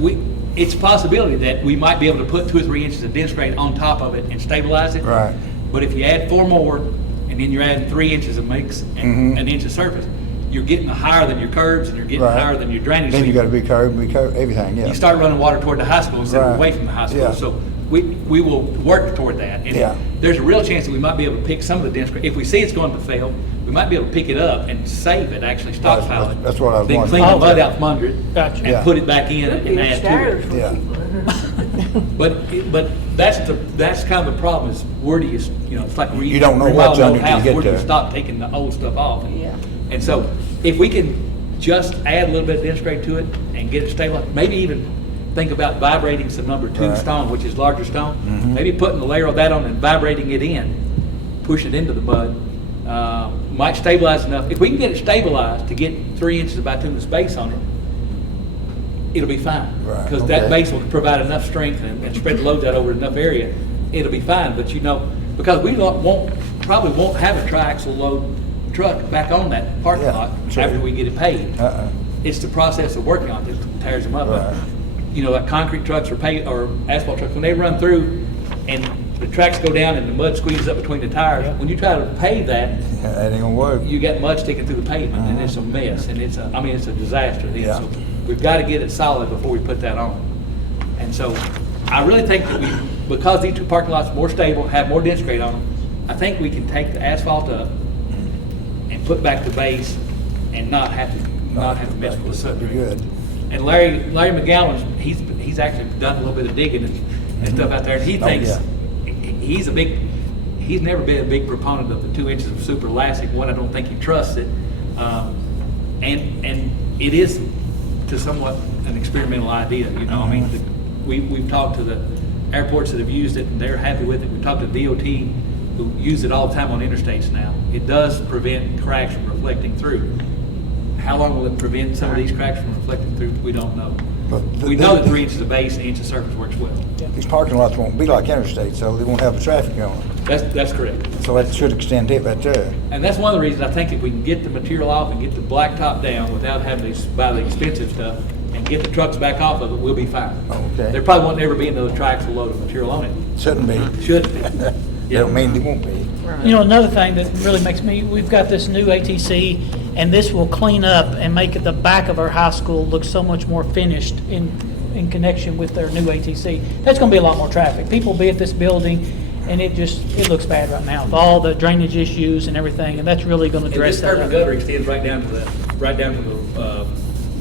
it's a possibility that we might be able to put 2 or 3 inches of dense grade on top of it and stabilize it. Right. But if you add 4 more, and then you're adding 3 inches of mix and an inch of surface, you're getting higher than your curbs and you're getting Right. higher than your drainage. Then So you gotta be curved, everything, yeah. you start running water toward the high school instead Right. of away from the high school. Yeah. So we will work toward that. And Yeah. there's a real chance that we might be able to pick some of the dense grade. If we see it's going to fail, we might be able to pick it up and save it, actually stockpile it. That's what I was Then wondering. clean the mud out from under it Gotcha. Yeah. and put it back in and add to it. Yeah. But that's kind of the problem is where do you know, it's like You don't know what's remodeling an under old till you house, get where do you there. stop taking the old stuff off? Yeah. And so if we can just add a little bit of dense grade to it and get it stabilized, maybe even think about vibrating some number 2 Right. stone, which is larger stone, maybe putting a layer of that on and vibrating it in, push it into the mud, might stabilize enough. If we can get it stabilized to get 3 inches of bituminous base on it, it'll be fine. Right, Because that okay. base will provide enough strength and spread the loads out over enough area, it'll be fine. But you know, because we probably won't have a triaxle load truck back on that parking Yeah, lot true. after we get it paved. Uh-uh. It's the process of working on it that tears them up. Right. You know, like concrete trucks or asphalt trucks, when they run through and the tracks go down and the mud squeezes up between the tires, when you try to pave that, Yeah, that ain't gonna work. you got mud sticking through the pavement, and it's a mess, and it's a disaster then. Yeah. So we've got to get it solid before we put that on. And so I really think that because these 2 parking lots are more stable, have more dense grade on them, I think we can take the asphalt up and put back the base and not have to mess with the That'd be subgrade. good. And Larry McGowan's, he's actually done a little bit of digging and stuff out there, and he Oh, thinks, yeah. he's never been a big proponent of the 2 inches of super elastic. One, I don't think he trusts it. And it is to somewhat an experimental idea, you know, I mean, we've talked to the airports that have used it, and they're happy with it. We've talked to DOT, who use it all the time on interstates now. It does prevent cracks from reflecting through. How long will it prevent some of these cracks from reflecting through? We don't know. But We know that 3 inches of base and 1 inch of surface works well. These parking lots won't be like interstates, so they won't have the traffic on them. That's correct. So that should extend it right there. And that's one of the reasons I think if we can get the material off and get the blacktop down without having to buy the expensive stuff and get the trucks back off of it, we'll be fine. Okay. There probably won't ever be another triaxle load of material on it. Shouldn't be. Shouldn't be. Don't mean they won't be. You know, another thing that really makes me, we've got this new ATC, and this will clean up and make the back of our high school look so much more finished in connection with their new ATC. That's gonna be a lot more traffic. People will be at this building, and it looks bad right now, with all the drainage issues and everything, and that's really gonna And address this curb that. and gutter extends right down to the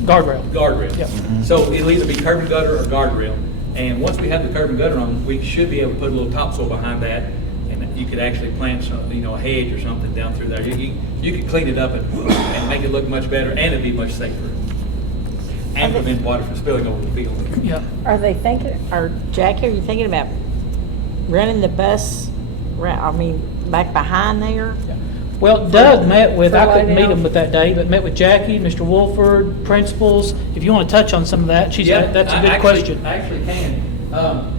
Guardrail. guardrail. Yep. So it'll either be curb and gutter or guardrail. And once we have the curb and gutter on, we should be able to put a little topsoil behind that, and you could actually plant some, a hedge or something down through there. You could clean it up and make it look much better, and it'd be much safer. And prevent water from spilling over the field. Yeah. Are they thinking, or Jackie, are you thinking about running the bus, back behind there? Well, Doug met with, I For couldn't meet Whitehall? him with that day, but met with Jackie, Mr. Wolford, principals. If you want to touch on some of that, that's a good question. I actually can.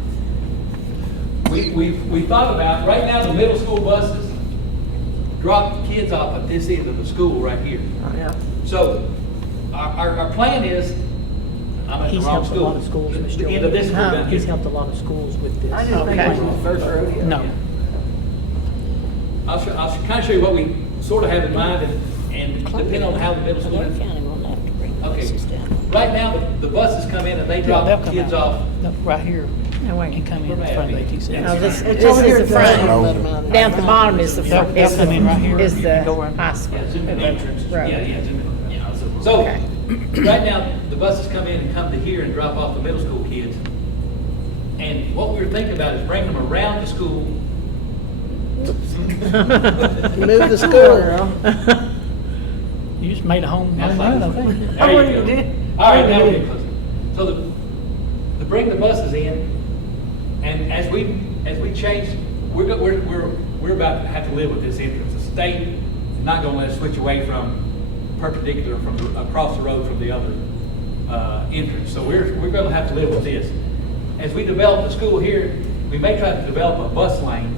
We thought about, right now, the middle school buses drop kids off at this end of the school right here. Yeah. So our plan is, I'm at the He's wrong helped a school. lot of schools, Mr. The end of this school down He's here. helped a lot of schools with this. I just think it was the first rodeo. No. I'll kind of show you what we sort of have in mind, and depending on how the middle school, County won't have to bring Okay, right now, the buses come in and they They'll drop come kids out. off. No, right here, No, wait. and come in in front of the ATC. No, this It's is over here the at the front. front. Down at the bottom is the front. They'll come in right here. Is the and go around. high school. Yeah, zoom in the entrance. Road. Yeah, zoom in. Yeah, so, Okay. right now, the buses come in and come to here and drop off the middle school kids. And what we were thinking about is bringing them around the school. Move the school. You just made a home run, I think. There you go. All right, now we're getting closer. So to bring the buses in, and as we change, we're about to have to live with this entrance. The state is not going to let us switch away from perpendicular across the road from the other entrance. So we're going to have to live with this. As we develop the school here, we may try to develop a bus lane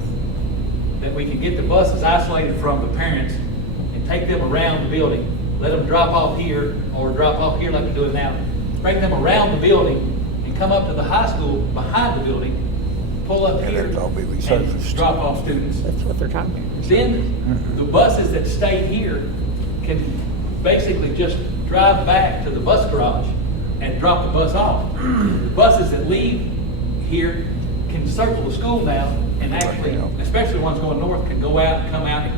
that we can get the buses isolated from the parents and take them around the building. Let them drop off here or drop off here like we're doing now. Bring them around the building and come up to the high school behind the building, pull up Yeah, here that'd all be and resurfaced. drop off students. That's what they're talking about. Then the buses that stay here can basically just drive back to the bus garage and drop the bus off. The buses that leave here can circle the school now and actually, especially the ones going north, can go out, come out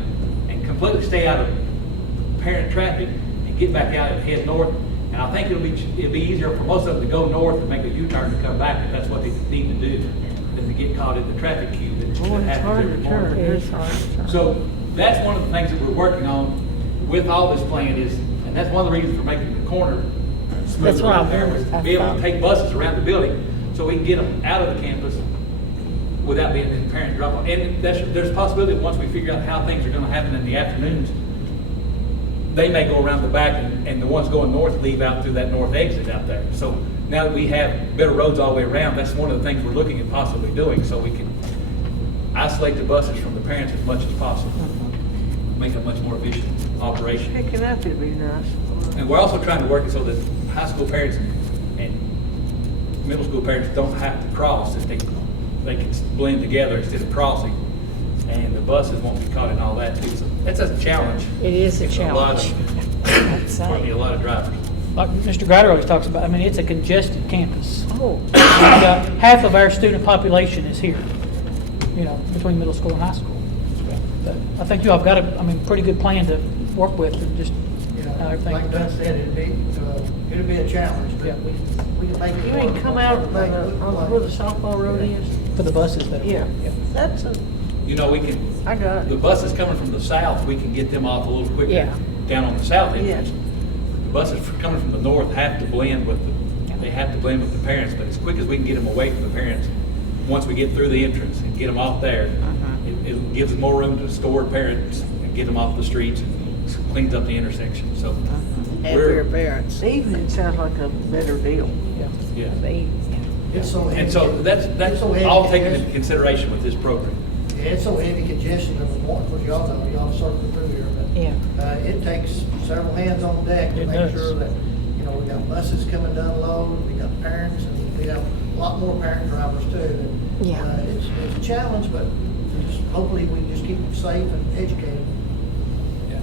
and completely stay out of parent traffic and get back out and head north. And I think it'll be easier for most of them to go north and make a U-turn to come back if that's what they need to do, than to get caught in the traffic queue that happens every morning. It is hard to turn. So that's one of the things that we're working on with all this plan is, and that's one of the reasons for making the corner smooth That's what I around there, wanted. was to be able to take buses around the building so we can get them out of the campus without being in parent drop off. And there's a possibility that once we figure out how things are going to happen in the afternoons, they may go around the back and the ones going north leave out through that north exit out there. So now that we have better roads all the way around, that's one of the things we're looking at possibly doing, so we can isolate the buses from the parents as much as possible. Make a much more efficient operation. Picking up would be nice. And we're also trying to work it so that high school parents and middle school parents don't have to cross, that they can blend together instead of crossing. And the buses won't be caught in all that too. So that's a challenge. It is a It's challenge. It's going to be a lot of drivers. Like Mr. Grider always talks about, I mean, it's a congested campus. Oh. We've got half of our student population is here, between middle school and high school. But I think you all have got a, pretty good plan to work with and just how everything. Like Doug said, it'll be a challenge, but Yeah. we can make it. You ain't come out by where the softball road is? For the buses that are. Yeah. That's a, We can, I got the it. buses coming from the south, we can get them off a little quicker Yeah. down on the south Yeah. entrance. The buses coming from the north have to blend with they have to blend with the parents, but as quick as we can get them away from the parents, once we get through the entrance and get them off there, it gives them more room to store parents and get them off the streets and cleans up the intersection. So Happier parents. Evening sounds like a better deal. yeah. It's so heavy. And so that's It's so heavy all taken congestion. into consideration with this program. Yeah, it's so heavy congestion in the morning, because y'all know, y'all circle through here, Yeah. but it takes several hands on deck to It make does. sure that, we got buses coming down low, we got parents, and we have a lot more parent drivers too. And, Yeah. It's a challenge, but just hopefully we just keep them safe and educated. Yeah.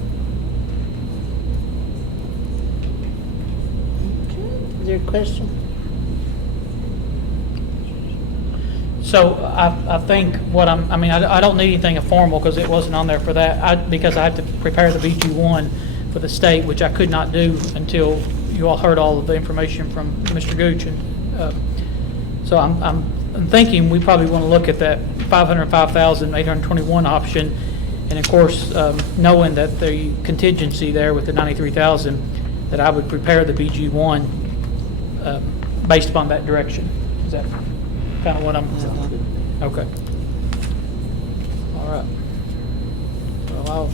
Is there a question? So I think what I don't need anything formal because it wasn't on there for that. Because I had to prepare the BG1 for the state, which I could not do until you all heard all of the information from Mr. Gooch. So I'm thinking we probably want to look at that 505,821 option. And of course, knowing that the contingency there with the 93,000, that I would prepare the BG1 based upon that direction. Is that kind of what I'm, okay. All right. Well,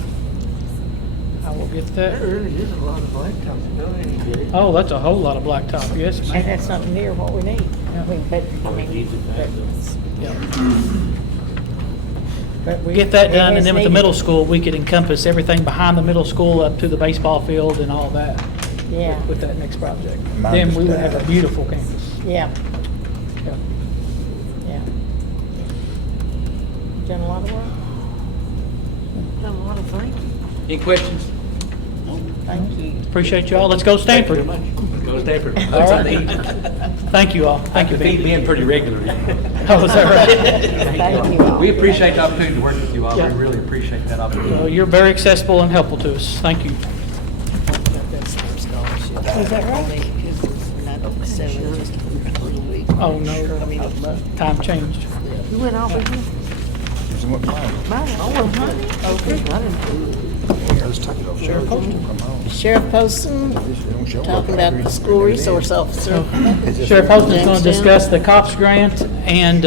I will get that. There really is a lot of blacktop, don't it? Oh, that's a whole lot of blacktop, yes, And ma'am. that's not near what we need. But we Get that done, and then with the needed. middle school, we could encompass everything behind the middle school up to the baseball field and all that. Yeah. With that next project. Mine Then was we would have a bad. beautiful campus. Yeah, Yeah. yeah. Done a lot of work. Done a lot of thinking. Any questions? Thank you. Appreciate y'all. Let's go Stanford. Go Stanford. All right. Thank you all. Thank you, Feed Ben. being pretty regular. Oh, is that right? Thank you all. We appreciate the opportunity to work with you all. We Yeah. really appreciate that opportunity. Well, you're very accessible and helpful to us. Thank you. Is that right? Not 7, just a little week. Oh, no. Time changed. You went off with me? Sheriff Poston, talking about the school resource officer. Sheriff Holston's going to Jamestown. discuss the COPS grant, and,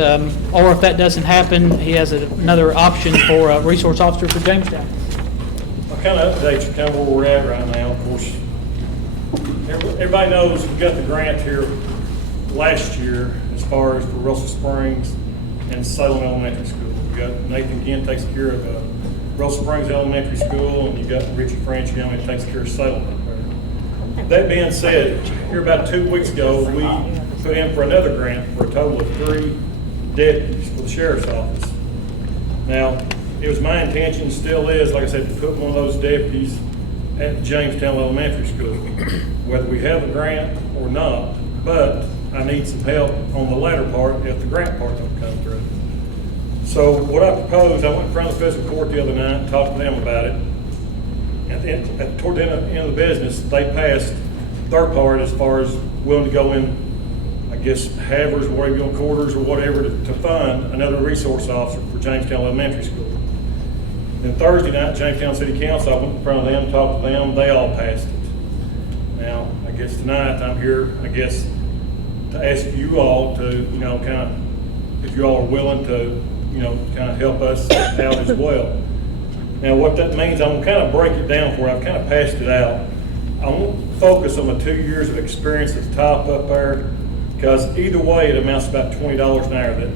or if that doesn't happen, he has another option for a resource officer for Jamestown. I'll kind of update you kind of where we're at right now. Of course, everybody knows we got the grant here last year as far as for Russell Springs and Salem Elementary School. We got Nathan Ginn takes care of Russell Springs Elementary School, and you got Richard Franchione that takes care of Salem. That being said, here about 2 weeks ago, we put in for another grant for a total of 3 deputies for the sheriff's office. Now, it was my intention, still is, like I said, to put one of those deputies at Jamestown Elementary School, whether we have a grant or not, but I need some help on the latter part if the grant part don't come through. So what I proposed, I went in front of the fiscal court the other night and talked to them about it. And toward the end of the business, they passed their part as far as willing to go in, I guess, halvers or whatever, quarters or whatever, to fund another resource officer for Jamestown Elementary School. Then Thursday night, Jamestown City Council, I went in front of them, talked to them, they all passed it. Now, I guess tonight, I'm here, I guess, to ask you all to, kind of, if you all are willing to, kind of help us out as well. Now, what that means, I'm gonna kind of break it down for you. I've kind of passed it out. I won't focus on the 2 years of experience at the top up there, because either way, it amounts to about $20 an hour that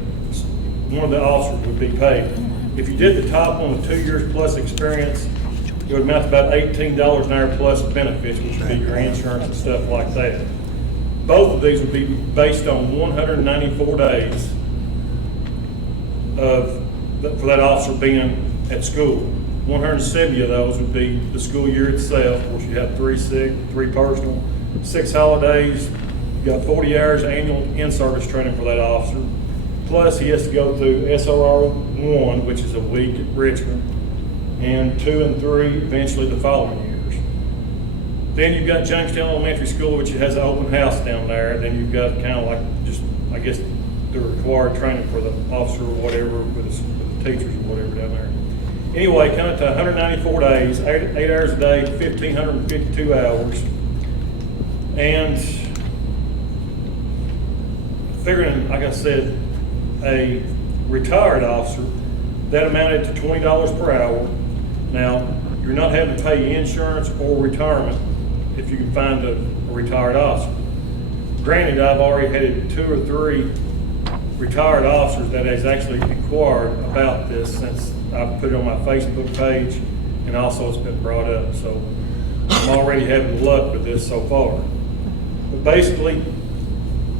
one of the officers would be paid. If you did the top one with 2 years plus experience, it would amount to about $18 an hour plus benefits, which would be your insurance and stuff like that. Both of these would be based on 194 days for that officer being at school. 170 of those would be the school year itself, of course you have 3 sick, 3 personal, 6 holidays, you got 40 hours annual in-service training for that officer. Plus he has to go through SRR 1, which is a week at Richmond, and 2 and 3 eventually the following years. Then you've got Jamestown Elementary School, which has an open house down there. Then you've got kind of like just, I guess, the required training for the officer or whatever, with the teachers or whatever down there. Anyway, kind of to 194 days, 8 hours a day, 1,552 hours. And figuring, like I said, a retired officer, that amounted to $20 per hour. Now, you're not having to pay insurance or retirement if you can find a retired officer. Granted, I've already had 2 or 3 retired officers that has actually inquired about this since I've put it on my Facebook page, and also it's been brought up. So I'm already having luck with this so far. But basically,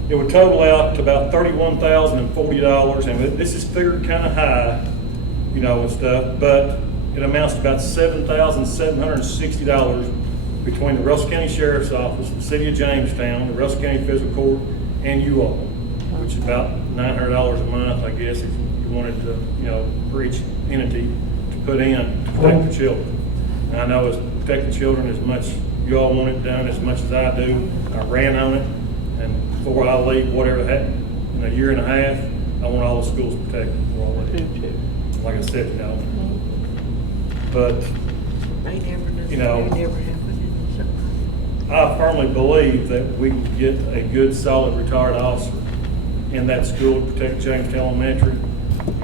it would total out to about $31,040, and this is figured kind of high, and stuff, but it amounts to about $7,760 between the Russell County Sheriff's Office, the City of Jamestown, the Russell County Fiscal Court, and you all, which is about $900 a month, I guess, if you wanted to, for each entity to put in to protect the children. And I know it's protect the children as much, you all want it done as much as I do. I ran on it, and before I leave, whatever happened, in a year and a half, I want all the schools protected before I leave. Like I said, but, I firmly believe that we can get a good, solid retired officer in that school to protect Jamestown Elementary.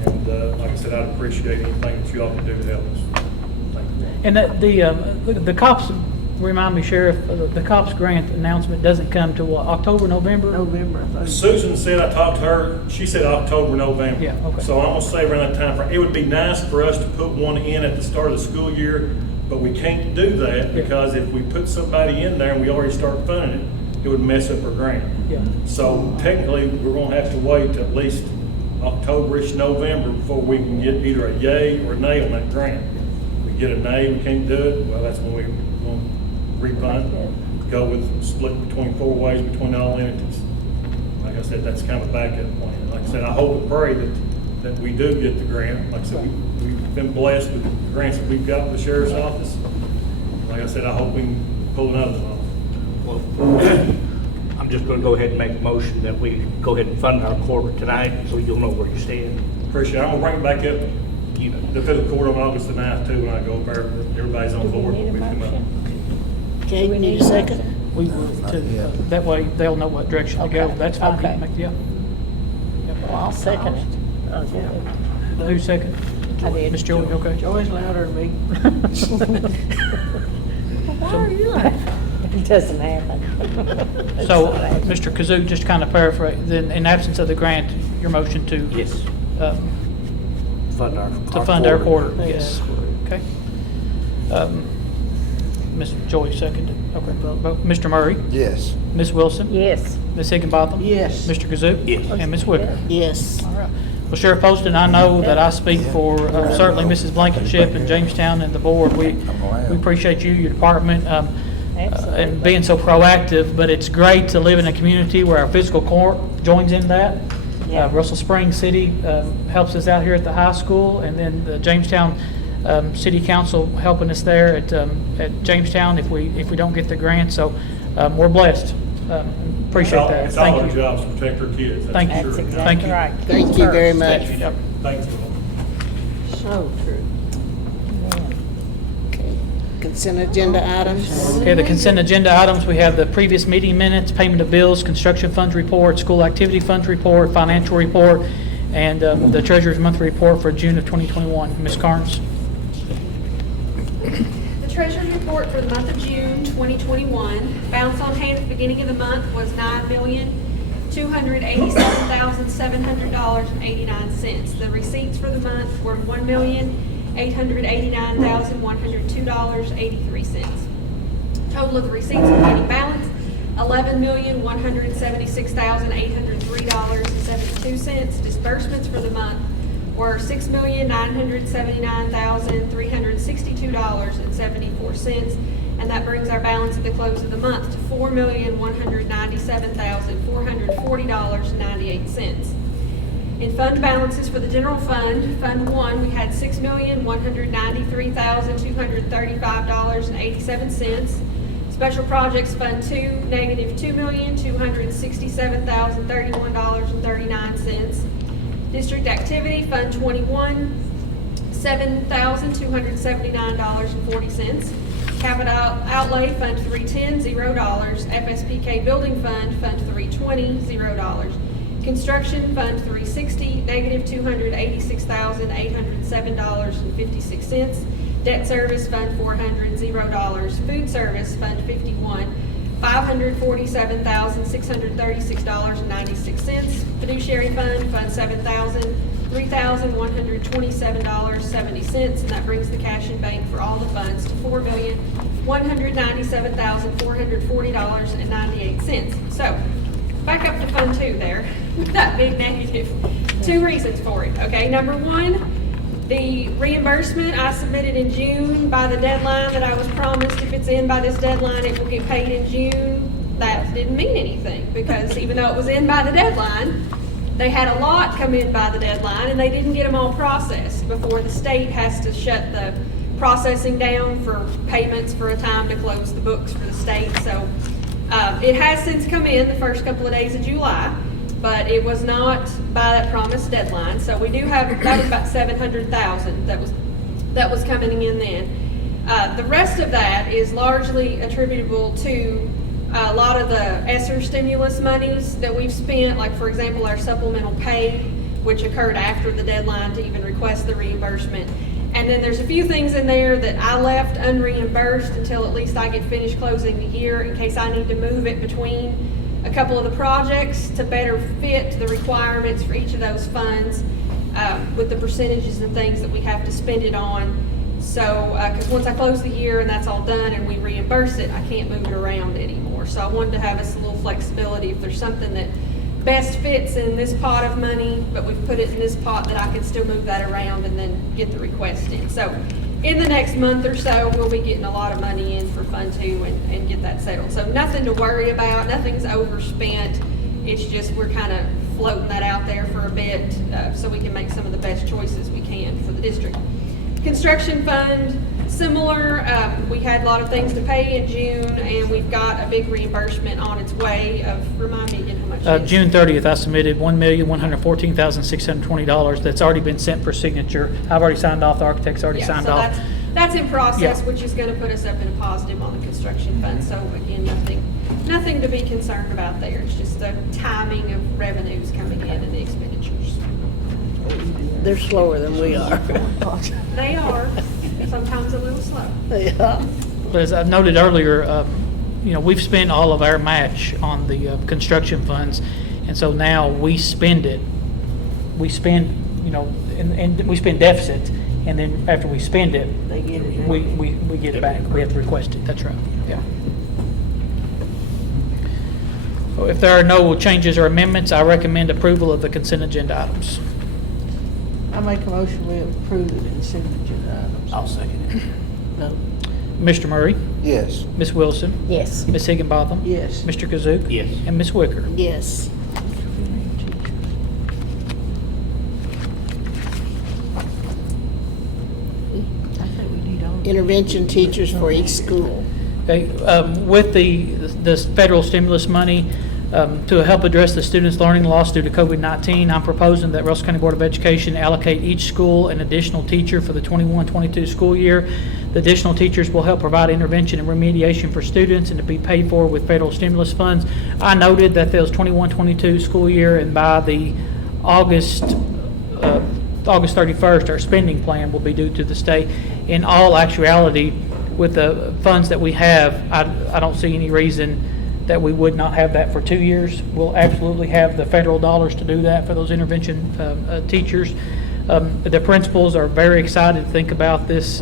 And like I said, I'd appreciate anything that you all can do to help us. Thank you. And the COPS, remind me, Sheriff, the COPS grant announcement doesn't come till what, October, November? November, I think. Susan said, I talked to her, she said October, November. Yeah, okay. So I'm gonna say around that time frame. It would be nice for us to put one in at the start of the school year, but we can't do that because if we put somebody in there and we already start funding it, it would mess up our grant. Yeah. So technically, we're gonna have to wait till at least October-ish, November before we can get either a yay or nay on that grant. If we get a nay, we can't do it, well, that's when we won't refund, go with split between 4 ways between all entities. Like I said, that's kind of a backup plan. Like I said, I hope and pray that we do get the grant. Like I said, we've been blessed with the grants that we've got with the sheriff's office. Like I said, I hope we can pull another one off. Well, I'm just gonna go ahead and make a motion that we go ahead and fund our court tonight, so you'll know where you stand. Appreciate it. I'm gonna bring it back up, the fiscal court on August the 9th too, when I go up there. Everybody's on board. Need a We come up. motion? Okay, we need a second? We will, that way they'll know what direction to go. Okay. That's fine. Okay. Yeah. Well, I'll second it. Okay. Who's second? I did. Ms. Joey, okay. Joey's louder than me. Why are you laughing? It doesn't happen. It's So, not happening. Mr. Kazook, just to kind of paraphrase, then in absence of the grant, your motion to, Yes. Fund our. to fund our quarter, Yeah. yes. Okay. Ms. Joy seconded. Okay. Mr. Murray, Yes. Ms. Wilson, Yes. Ms. Higginbotham. Yes. Mr. Kazook. Yes. And Ms. Wicker. Yes. All right. Well, Sheriff Poston, I know that I speak for certainly Mrs. Blankenship and Jamestown and the board. We appreciate you, your department, and being so proactive, but it's great to live in a community where our fiscal court joins in that. Yeah. Russell Springs City helps us out here at the high school, and then the Jamestown City Council helping us there at Jamestown if we don't get the grant. So we're blessed. Appreciate that. It's all Thank our you. jobs to protect our kids. Thank you. for That's sure. Thank exactly you. right. Thank you very much. Yep. Thanks. So true. Okay. Consent agenda items? Okay, the consent agenda items, we have the previous meeting minutes, payment of bills, construction funds report, school activity funds report, financial report, and the treasurer's monthly report for June of 2021. Ms. Carnes? The treasurer's report for the month of June 2021, balance on hand at the beginning of the month was $9,287,700.89. The receipts for the month were $1,889,102.83. Total of the receipts and remaining balance, $11,176,803.72. Disbursements for the month were $6,979,362.74, and that brings our balance at the close of the month to $4,197,440.98. In fund balances for the general fund, Fund 1, we had $6,193,235.87. Special Projects Fund 2, negative $2,267,031.39. District Activity Fund 21, $7,279.40. Capital Outlay Fund 310, $0. FSPK Building Fund, Fund 320, $0. Construction Fund 360, negative $286,807.56. Debt Service Fund 400, $0. Food Service Fund 51, $547,636.96. Fiduciary Fund, Fund 7,000, $3,127.70, and that brings the cash in bank for all the funds to $4,197,440.98. So, back up to Fund 2 there, that big negative. 2 reasons for it, okay? Number 1, the reimbursement I submitted in June by the deadline that I was promised, if it's in by this deadline, it will get paid in June. That didn't mean anything, because even though it was in by the deadline, they had a lot come in by the deadline, and they didn't get them all processed before the state has to shut the processing down for payments for a time to close the books for the state. So it has since come in the first couple of days of July, but it was not by that promised deadline. So we do have, that was about $700,000 that was coming in then. The rest of that is largely attributable to a lot of the ESSER stimulus monies that we've spent, like for example, our supplemental pay, which occurred after the deadline to even request the reimbursement. And then there's a few things in there that I left unreimbursed until at least I get finished closing the year, in case I need to move it between a couple of the projects to better fit the requirements for each of those funds with the percentages and things that we have to spend it on. So, because once I close the year and that's all done and we reimburse it, I can't move it around anymore. So I wanted to have us a little flexibility. If there's something that best fits in this pot of money, but we've put it in this pot, that I can still move that around and then get the request in. So in the next month or so, we'll be getting a lot of money in for Fund 2 and get that settled. So nothing to worry about, nothing's overspent. It's just we're kind of floating that out there for a bit so we can make some of the best choices we can for the district. Construction fund, similar. We had a lot of things to pay in June, and we've got a big reimbursement on its way of, remind me again how much it is. June 30th, I submitted $1,114,620. That's already been sent for signature. I've already signed off. The architect's already signed so off. That's in process, Yeah. which is going to put us up in a positive on the construction fund. So again, nothing to be concerned about there. It's just the timing of revenues coming in and the expenditures. They're slower than we are. They are sometimes a little slow. Yeah. But as I noted earlier, we've spent all of our match on the construction funds, and so now we spend it. We spend, and we spend deficit, and then after we spend it, They get it. we get it back. We have to request it. That's right. Yeah. So if there are no changes or amendments, I recommend approval of the consent agenda items. I make a motion we approve the consent agenda items. I'll second it. Vote. Mr. Murray, Yes. Ms. Wilson, Yes. Ms. Higginbotham, Yes. Mr. Kazook, Yes. and Ms. Wicker. Yes. I think we need all. Intervention teachers for each school. Okay, with the federal stimulus money, to help address the students' learning loss due to COVID-19, I'm proposing that Russell County Board of Education allocate each school an additional teacher for the 21-22 school year. The additional teachers will help provide intervention and remediation for students and to be paid for with federal stimulus funds. I noted that there was 21-22 school year, and by the August 31st, our spending plan will be due to the state. In all actuality, with the funds that we have, I don't see any reason that we would not have that for 2 years. We'll absolutely have the federal dollars to do that for those intervention teachers. The principals are very excited to think about this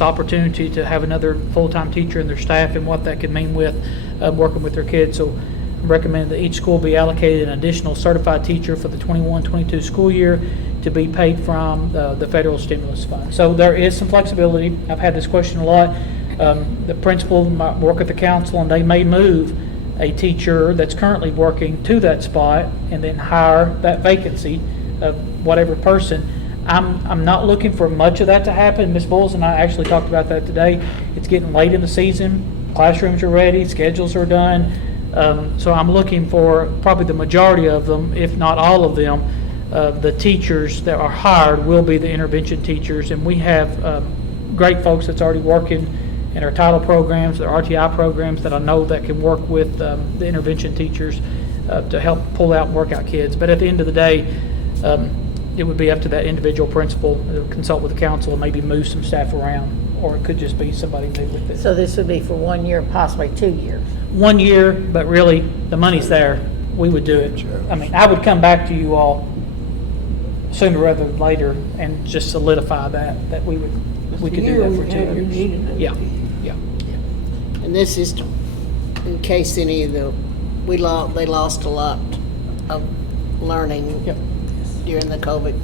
opportunity to have another full-time teacher in their staff and what that could mean with working with their kids. So I recommend that each school be allocated an additional certified teacher for the 21-22 school year to be paid from the federal stimulus fund. So there is some flexibility. I've had this question a lot. The principal might work at the council, and they may move a teacher that's currently working to that spot and then hire that vacancy of whatever person. I'm not looking for much of that to happen. Ms. Bowles and I actually talked about that today. It's getting late in the season. Classrooms are ready. Schedules are done. So I'm looking for probably the majority of them, if not all of them. The teachers that are hired will be the intervention teachers, and we have great folks that's already working in our title programs, our RTI programs that I know that can work with the intervention teachers to help pull out and work out kids. But at the end of the day, it would be up to that individual principal to consult with the council and maybe move some staff around, or it could just be somebody new with it. So this would be for 1 year, possibly 2 years. 1 year, but really, the money's there. We would do it. I mean, I would come back to you all sooner rather than later and just solidify that we could do that for 2 years. Yeah. And this is in case any of they lost a lot of learning Yep. during the COVID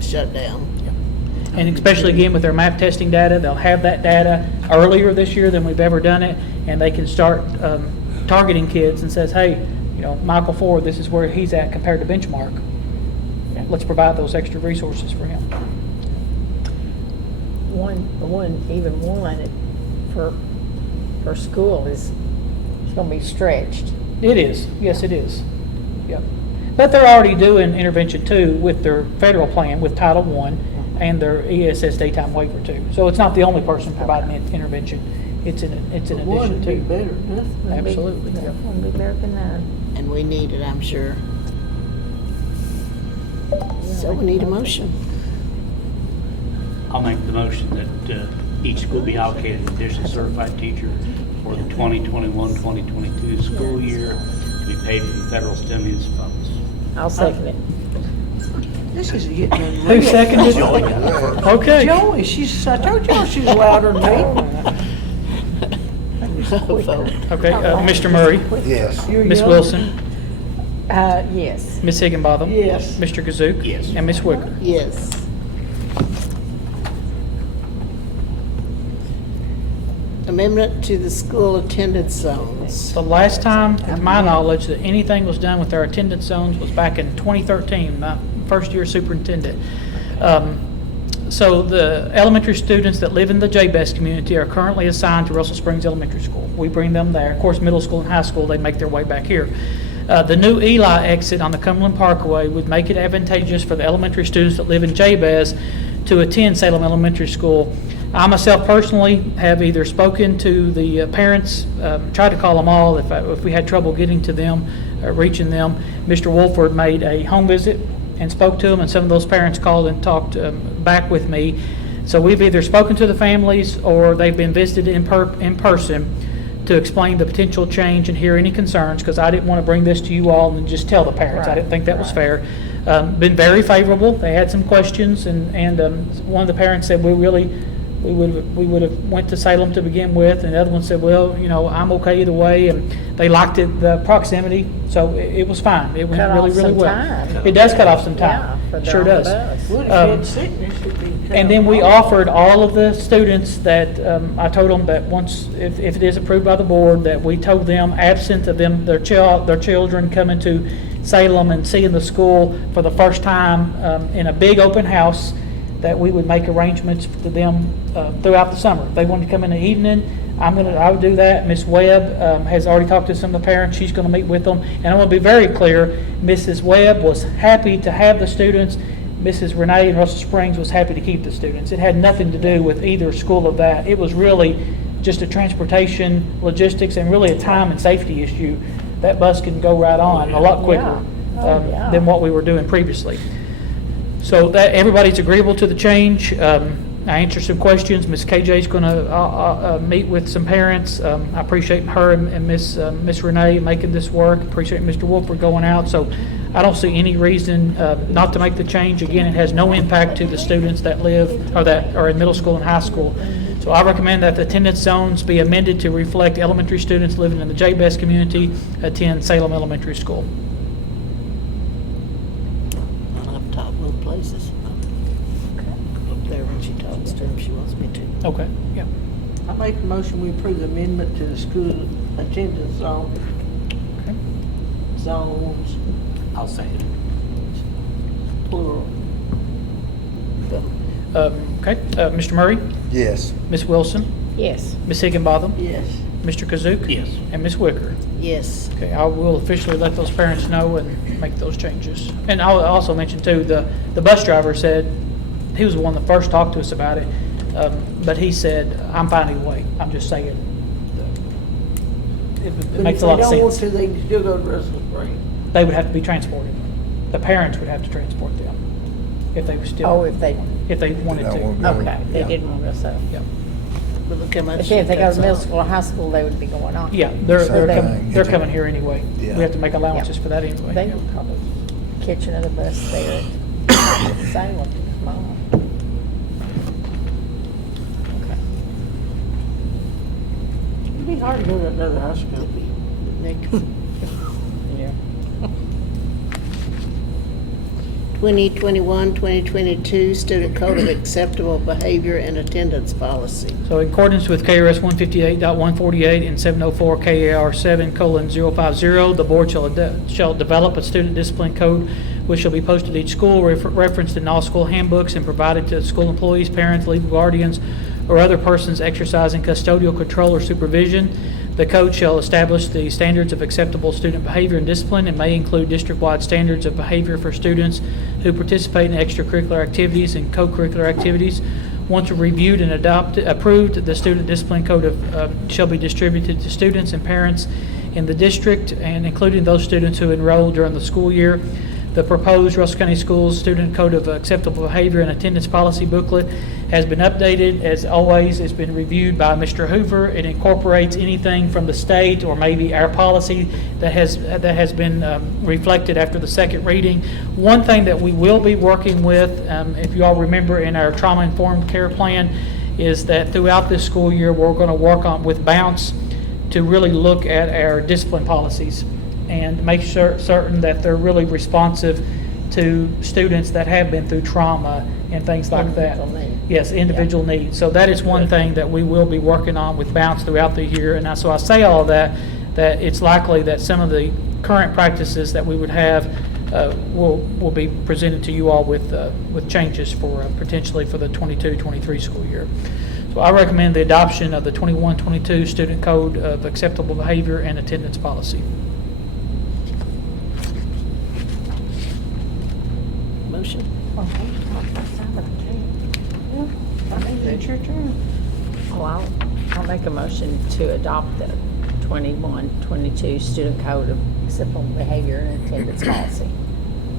shutdown. And especially again with their map testing data, they'll have that data earlier this year than we've ever done it, and they can start targeting kids and says, hey, Michael Ford, this is where he's at compared to benchmark. Let's provide those extra resources for him. One per school is going to be stretched. It is. Yes, it is. Yep. But they're already doing intervention too with their federal plan with Title I and their ESS daytime waiver too. So it's not the only person providing intervention. It's an addition One too. would be better than nothing. Absolutely. Yep. Won't be better than none. And we need it, I'm sure. So we need a motion. I'll make the motion that each school be allocated an additional certified teacher for the 2021-2022 school year to be paid from federal stimulus funds. I'll second it. This is getting unreal. Who seconded? Okay. Joey, I told y'all she's louder than me. Okay. Mr. Murray, Yes. Ms. Wilson, Yes. Ms. Higginbotham, Yes. Mr. Kazook, Yes. and Ms. Wicker. Yes. Amendment to the school attendance zones. The last time, to my knowledge, that anything was done with our attendance zones was back in 2013, my first year superintendent. So the elementary students that live in the JBES community are currently assigned to Russell Springs Elementary School. We bring them there. Of course, middle school and high school, they make their way back here. The new Eli exit on the Cumberland Parkway would make it advantageous for the elementary students that live in JBES to attend Salem Elementary School. I myself personally have either spoken to the parents, tried to call them all if we had trouble getting to them, reaching them. Mr. Wolford made a home visit and spoke to them, and some of those parents called and talked back with me. So we've either spoken to the families or they've been visited in person to explain the potential change and hear any concerns, because I didn't want to bring this to you all and just tell the parents. I didn't think that was fair. Been very favorable. They had some questions, and one of the parents said, we would have went to Salem to begin with, and the other one said, well, I'm okay either way, and they liked it, the proximity, so it was fine. It went really well. Time. It does cut off some time. Yeah, Sure does. And then we off. offered all of the students that, I told them that once, if it is approved by the board, that we told them, absent of them, their children coming to Salem and seeing the school for the first time in a big open house, that we would make arrangements for them throughout the summer. If they wanted to come in the evening, I would do that. Miss Webb has already talked to some of the parents. She's going to meet with them. And I want to be very clear, Mrs. Webb was happy to have the students. Mrs. Renee in Russell Springs was happy to keep the students. It had nothing to do with either school of that. It was really just a transportation, logistics, and really a time and safety issue. That bus can go right on a lot quicker than what we were doing previously. So that everybody's agreeable to the change. I answered some questions. Ms. KJ's going to meet with some parents. I appreciate her and Miss Renee making this work. Appreciate Mr. Wolford going out. So I don't see any reason not to make the change. Again, it has no impact to the students that live or that are in middle school and high school. So I recommend that the attendance zones be amended to reflect elementary students living in the JBES community attend Salem Elementary School. I've taught both places. Up there when she talks to them, she wants me to. Okay, yeah. I make a motion, we approve the amendment to the school attendance zone. Okay. Zones, I'll say it. plural. Okay, Mr. Murray, Yes. Ms. Wilson, Yes. Ms. Higginbotham, Yes. Mr. Kazook? Yes. And Ms. Wicker? Yes. Okay, I will officially let those parents know and make those changes. And I'll also mention too, the bus driver said, he was the one that first talked to us about it, but he said, I'm fine either way. I'm just saying, it makes a lot of But if they don't want sense. to, they can still go to Russell Springs. They would have to be transported. The parents would have to transport them if they were still. Oh, if they wanted They don't to. want to. Okay, they Yeah. didn't want to sell. Yeah. But look how much. But then if they go cuts to middle off. school or high school, they would be going on. Yeah, they're Same they're thing. coming here anyway. Yeah. We have to make allowances for that anyway. They Yeah. would probably catch another bus there at Salem to come on. Okay. It'd be hard to go to another high school. Yeah. 2021-2022 Student Code of Acceptable Behavior and Attendance Policy. So in accordance with KRS 158.148 and 704 KAR 7:050, the board shall develop a student discipline code which shall be posted at each school, referenced in all school handbooks, and provided to school employees, parents, legal guardians, or other persons exercising custodial control or supervision. The code shall establish the standards of acceptable student behavior and discipline and may include district-wide standards of behavior for students who participate in extracurricular activities and co-curricular activities. Once reviewed and approved, the student discipline code shall be distributed to students and parents in the district, and including those students who enroll during the school year. The proposed Russell County Schools Student Code of Acceptable Behavior and Attendance Policy Booklet has been updated. As always, it's been reviewed by Mr. Hoover. It incorporates anything from the state or maybe our policy that has been reflected after the second reading. One thing that we will be working with, if you all remember in our trauma-informed care plan, is that throughout this school year, we're going to work on with Bounce to really look at our discipline policies and make certain that they're really responsive to students that have been through trauma and things like that. Yes, individual needs. So that is one thing that we will be working on with bounce throughout the year. And so I say all of that, that it's likely that some of the current practices that we would have will be presented to you all with changes for potentially for the 22-23 school year. So I recommend the adoption of the 21-22 Student Code of Acceptable Behavior and Attendance Policy. Motion. It's your turn. Well, I'll make a motion to adopt the 21-22 Student Code of Acceptable Behavior and Attendance Policy.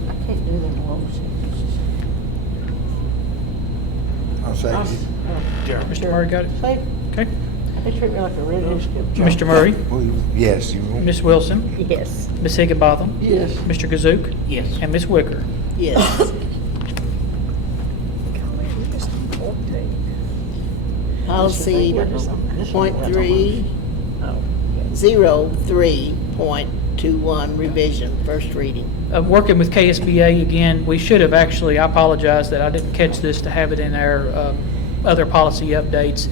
I can't do them motions. I'll say, Mr. Murray got it? Okay. They treat me like a redhead. Mr. Murray? well, yes, you will. Ms. Wilson? Yes. Ms. Higginbotham? Yes. Mr. Kazook? Yes. And Ms. Wicker? Yes. Policy .303.21 revision, first reading. Working with KSBA again, we should have actually, I apologize that I didn't catch this to have it in our other policy updates.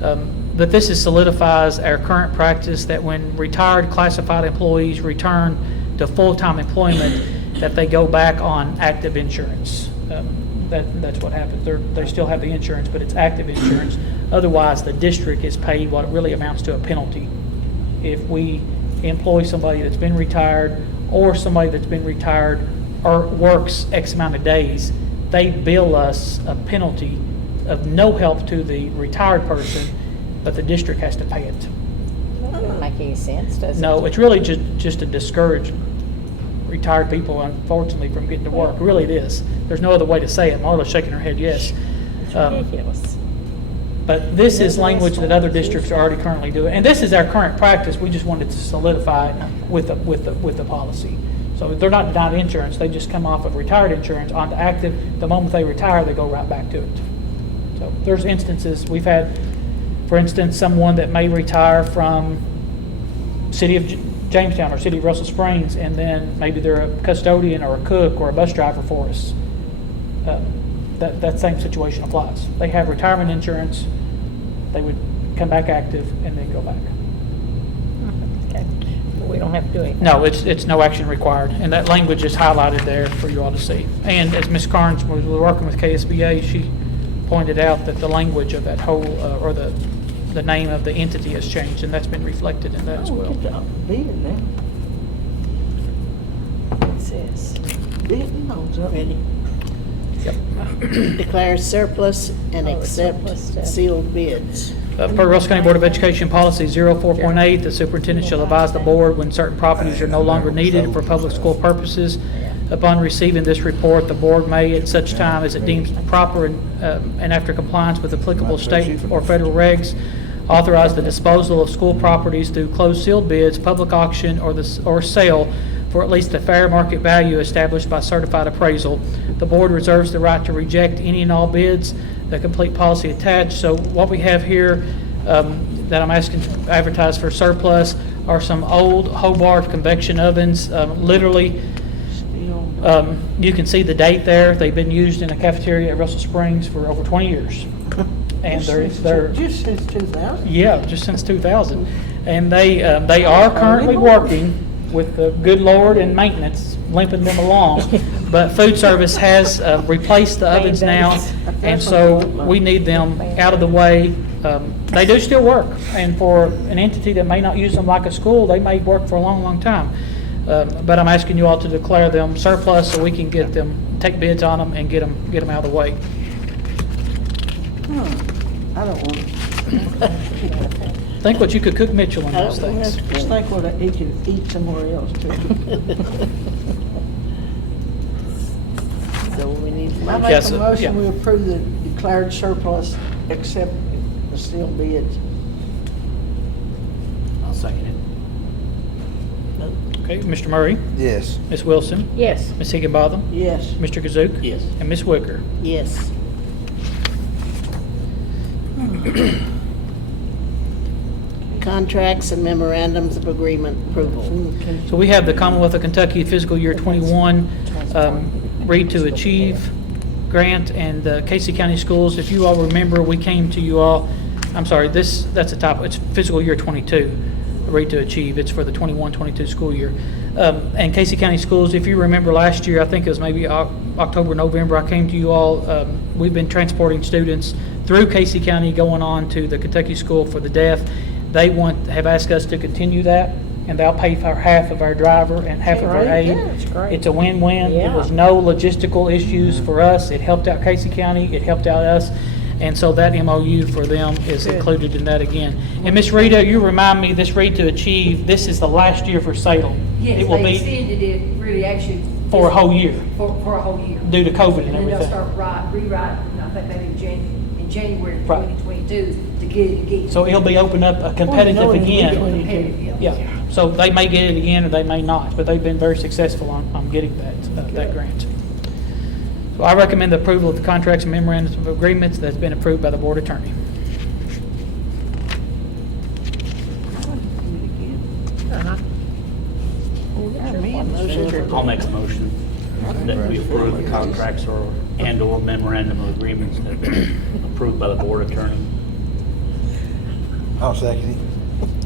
But this is solidifies our current practice that when retired classified employees return to full-time employment, that they go back on active insurance. That's what happens. They still have the insurance, but it's active insurance. Otherwise, the district is paid what it really amounts to a penalty. If we employ somebody that's been retired or somebody that's been retired or works X amount of days, they bill us a penalty of no help to the retired person, but the district has to pay it. That doesn't make any sense, does it? No, it's really just to discourage retired people, unfortunately, from getting to work. Really, it is. There's no other way to say it. Marla's shaking her head yes. It's ridiculous. But this is language that other districts are already currently doing. And this is our current practice. We just wanted to solidify it with the policy. So they're not denied insurance. They just come off of retired insurance onto active. The moment they retire, they go right back to it. So there's instances. We've had, for instance, someone that may retire from City of Jamestown or City of Russell Springs, and then maybe they're a custodian or a cook or a bus driver for us. That same situation applies. They have retirement insurance, they would come back active and then go back. Okay. But we don't have to do anything. No, it's no action required, and that language is highlighted there for you all to see. And as Ms. Carnes was working with KSBA, she pointed out that the language of that whole, or the name of the entity has changed, and that's been reflected in that as well. Good job. Be it now. It says. Be it now. Ready? Yep. Declare surplus and Oh, accept surplus stuff. sealed bids. Per Russell County Board of Education Policy 04.8, the superintendent shall advise the board when certain properties are no longer needed for public school purposes. Upon receiving this report, the board may, at such time as it deems proper and after compliance with applicable state or federal regs, authorize the disposal of school properties through closed sealed bids, public auction, or sale for at least a fair market value established by certified appraisal. The board reserves the right to reject any and all bids. The complete policy attached. So what we have here that I'm asking to advertise for surplus are some old Hobart convection ovens. Literally, you can see the date there. They've been used in a cafeteria at Russell Springs for over 20 years. And they're Just since 2000? yeah, just since 2000. And they are currently working with the good Lord and maintenance, limping them along. But food service has replaced the ovens now, and so we need them out of the way. They do still work, and for an entity that may not use them like a school, they may work for a long, long time. But I'm asking you all to declare them surplus so we can get them, take bids on them, and get them out of the way. I don't want it. Think what you could cook Mitchell in those things. Just think what he could eat somewhere else too. So we need I to make Yes, a yeah. motion, we approve the declared surplus, except the sealed bids. I'll second it. Okay, Mr. Murray, Yes. Ms. Wilson, Yes. Ms. Higginbotham, Yes. Mr. Kazook, Yes. and Ms. Wicker. Yes. Contracts and memorandums of agreement approval. So we have the Commonwealth of Kentucky Fiscal Year 21 Read to Achieve grant and the Casey County Schools. If you all remember, we came to you all, I'm sorry, that's a typo, it's fiscal year 22, Read to Achieve, it's for the 21-22 school year. And Casey County Schools, if you remember last year, I think it was maybe October, November, I came to you all, we've been transporting students through Casey County going on to the Kentucky School for the Deaf. They have asked us to continue that, and they'll pay for half of our driver and half of our Great, aid. yeah, that's great. It's a win-win. There Yeah. was no logistical issues for us. It helped out Casey County, it helped out us, and so that MOU for them is included in that again. And Ms. Rita, you remind me, this Read to Achieve, this is the last year for Salem. Yes, It will they be extended it really actually. for a whole year For a whole year. due to COVID and And then they'll everything. start rewriting, I think maybe in January Right. 2022 to get it again. So it'll be open up competitive again. Competitive, Yeah, so they may get it again or they may not, but they've been very successful on getting that grant. So I recommend the approval of the contracts and memorandums of agreements that's been approved by the board attorney. I'll make a motion that we approve the contracts and/or memorandum of agreements that have been approved by the board attorney. I'll second it.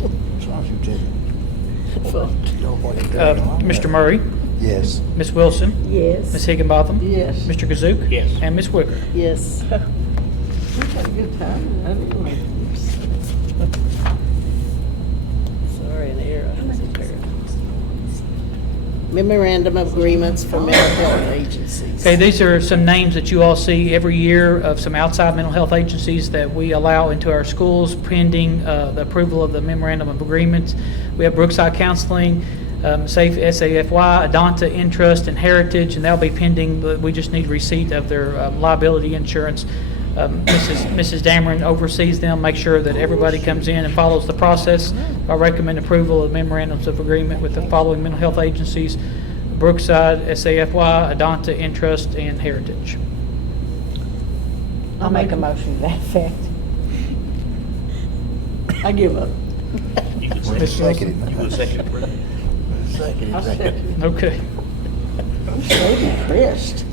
What's wrong with you, Mr. Murray, Yes. Ms. Wilson, Yes. Ms. Higginbotham, Yes. Mr. Kazook. Yes. And Ms. Wicker. Yes. We had a good time. I didn't we? Sorry, an error. Memorandum of agreements for mental health agencies. Okay, these are some names that you all see every year of some outside mental health agencies that we allow into our schools pending the approval of the memorandum of agreements. We have Brookside Counseling, Safe SAFY, Adonta, Intrust, and Heritage, and that'll be pending, but we just need receipt of their liability insurance. Mrs. Dameron oversees them, make sure that everybody comes in and follows the process. I recommend approval of memorandums of agreement with the following mental health agencies: Brookside, SAFY, Adonta, Intrust, and Heritage. I'll make a motion to that effect. I give up. You can Ms. second Wilson? it. You can second it, Brett. I said, Okay. I'm so depressed.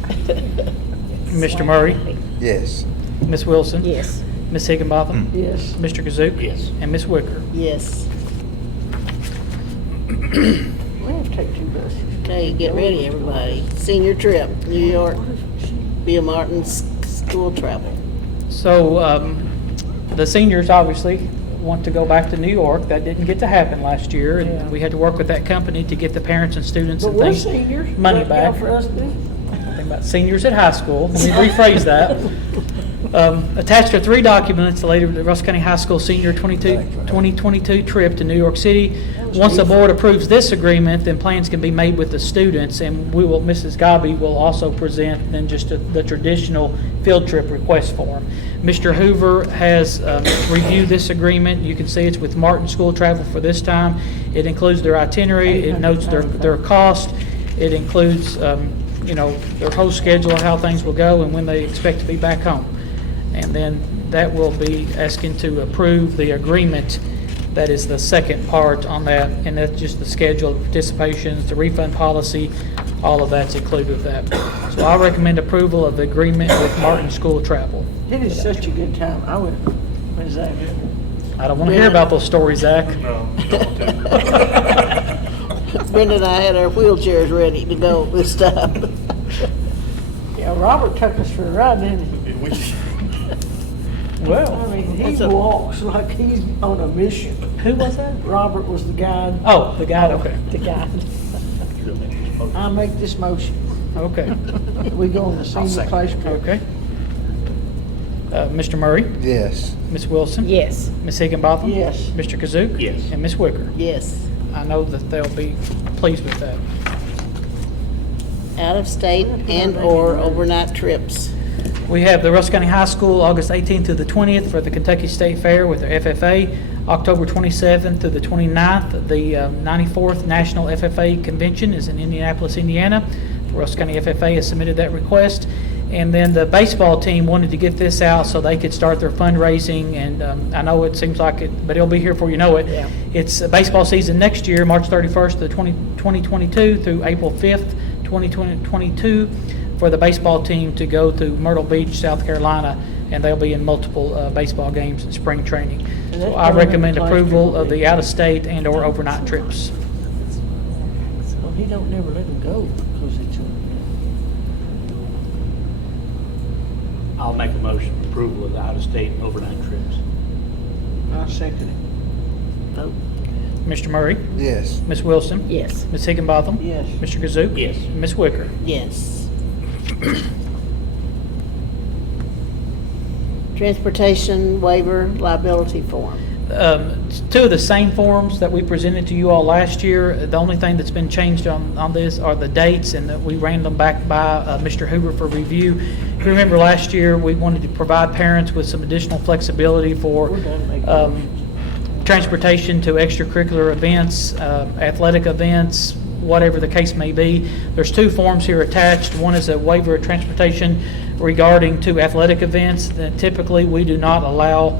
Mr. Murray, Yes. Ms. Wilson, Yes. Ms. Higginbotham, Yes. Mr. Kazook. Yes. And Ms. Wicker. Yes. We have to take 2 buses. Okay, get ready, everybody. Senior trip, New York, Bill Martin's school travel. So the seniors obviously want to go back to New York. That didn't get to happen last year, and Yeah. we had to work with that company to get the parents and students But and we're things seniors. money Doesn't count back. for us, do it? Think about seniors at high school. Let me rephrase that. Attached are 3 documents related to the Russell County High School Senior 2022 trip to New York City. Once the board approves this agreement, then plans can be made with the students, and Mrs. Gobby will also present then just the traditional field trip request form. Mr. Hoover has reviewed this agreement. You can see it's with Martin School Travel for this time. It includes their itinerary, it notes their cost, it includes their whole schedule of how things will go and when they expect to be back home. And then that will be asking to approve the agreement. That is the second part on that, and that's just the schedule of participations, the refund policy, all of that's included with that. So I recommend approval of the agreement with Martin School Travel. It is such a good time. I would, what is that? I don't want to hear about those stories, Zach. No, don't do. Brenda and I had our wheelchairs ready to go this time. Yeah, Robert took us for a ride, didn't he? Well, I mean, he That's a- walks like he's on a mission. who was that? Robert was the guide. Oh, the guy, okay. The guy. I make this motion. Okay, We go on the senior place trip. okay. Mr. Murray, Yes. Ms. Wilson? Yes. Ms. Higginbotham? Yes. Mr. Kazook? Yes. And Ms. Wicker? Yes. I know that they'll be pleased with that. Out-of-state and/or overnight trips. We have the Russell County High School, August 18th to the 20th for the Kentucky State Fair with their FFA. October 27th to the 29th, the 94th National FFA Convention is in Indianapolis, Indiana. The Russell County FFA has submitted that request. And then the baseball team wanted to get this out so they could start their fundraising, and I know it seems like it, but it'll be here before you know it. Yeah. It's baseball season next year, March 31st to 2022 through April 5th, 2022. for the baseball team to go to Myrtle Beach, South Carolina, and they'll be in multiple baseball games in spring training. So I recommend approval of the out-of-state and/or overnight trips. So he don't never let them go because it's. I'll make a motion for approval of the out-of-state overnight trips. I second it. Vote. Mr. Murray? Yes. Ms. Wilson? Yes. Ms. Higginbotham? Yes. Mr. Kazook? Yes. Ms. Wicker? Yes. Transportation waiver liability form. Two of the same forms that we presented to you all last year. The only thing that's been changed on this are the dates, and that we ran them back by Mr. Hoover for review. If you remember last year, we wanted to provide parents with some additional flexibility for transportation to extracurricular events, athletic events, whatever the case may be. There's two forms here attached. One is a waiver of transportation regarding to athletic events. That typically we do not allow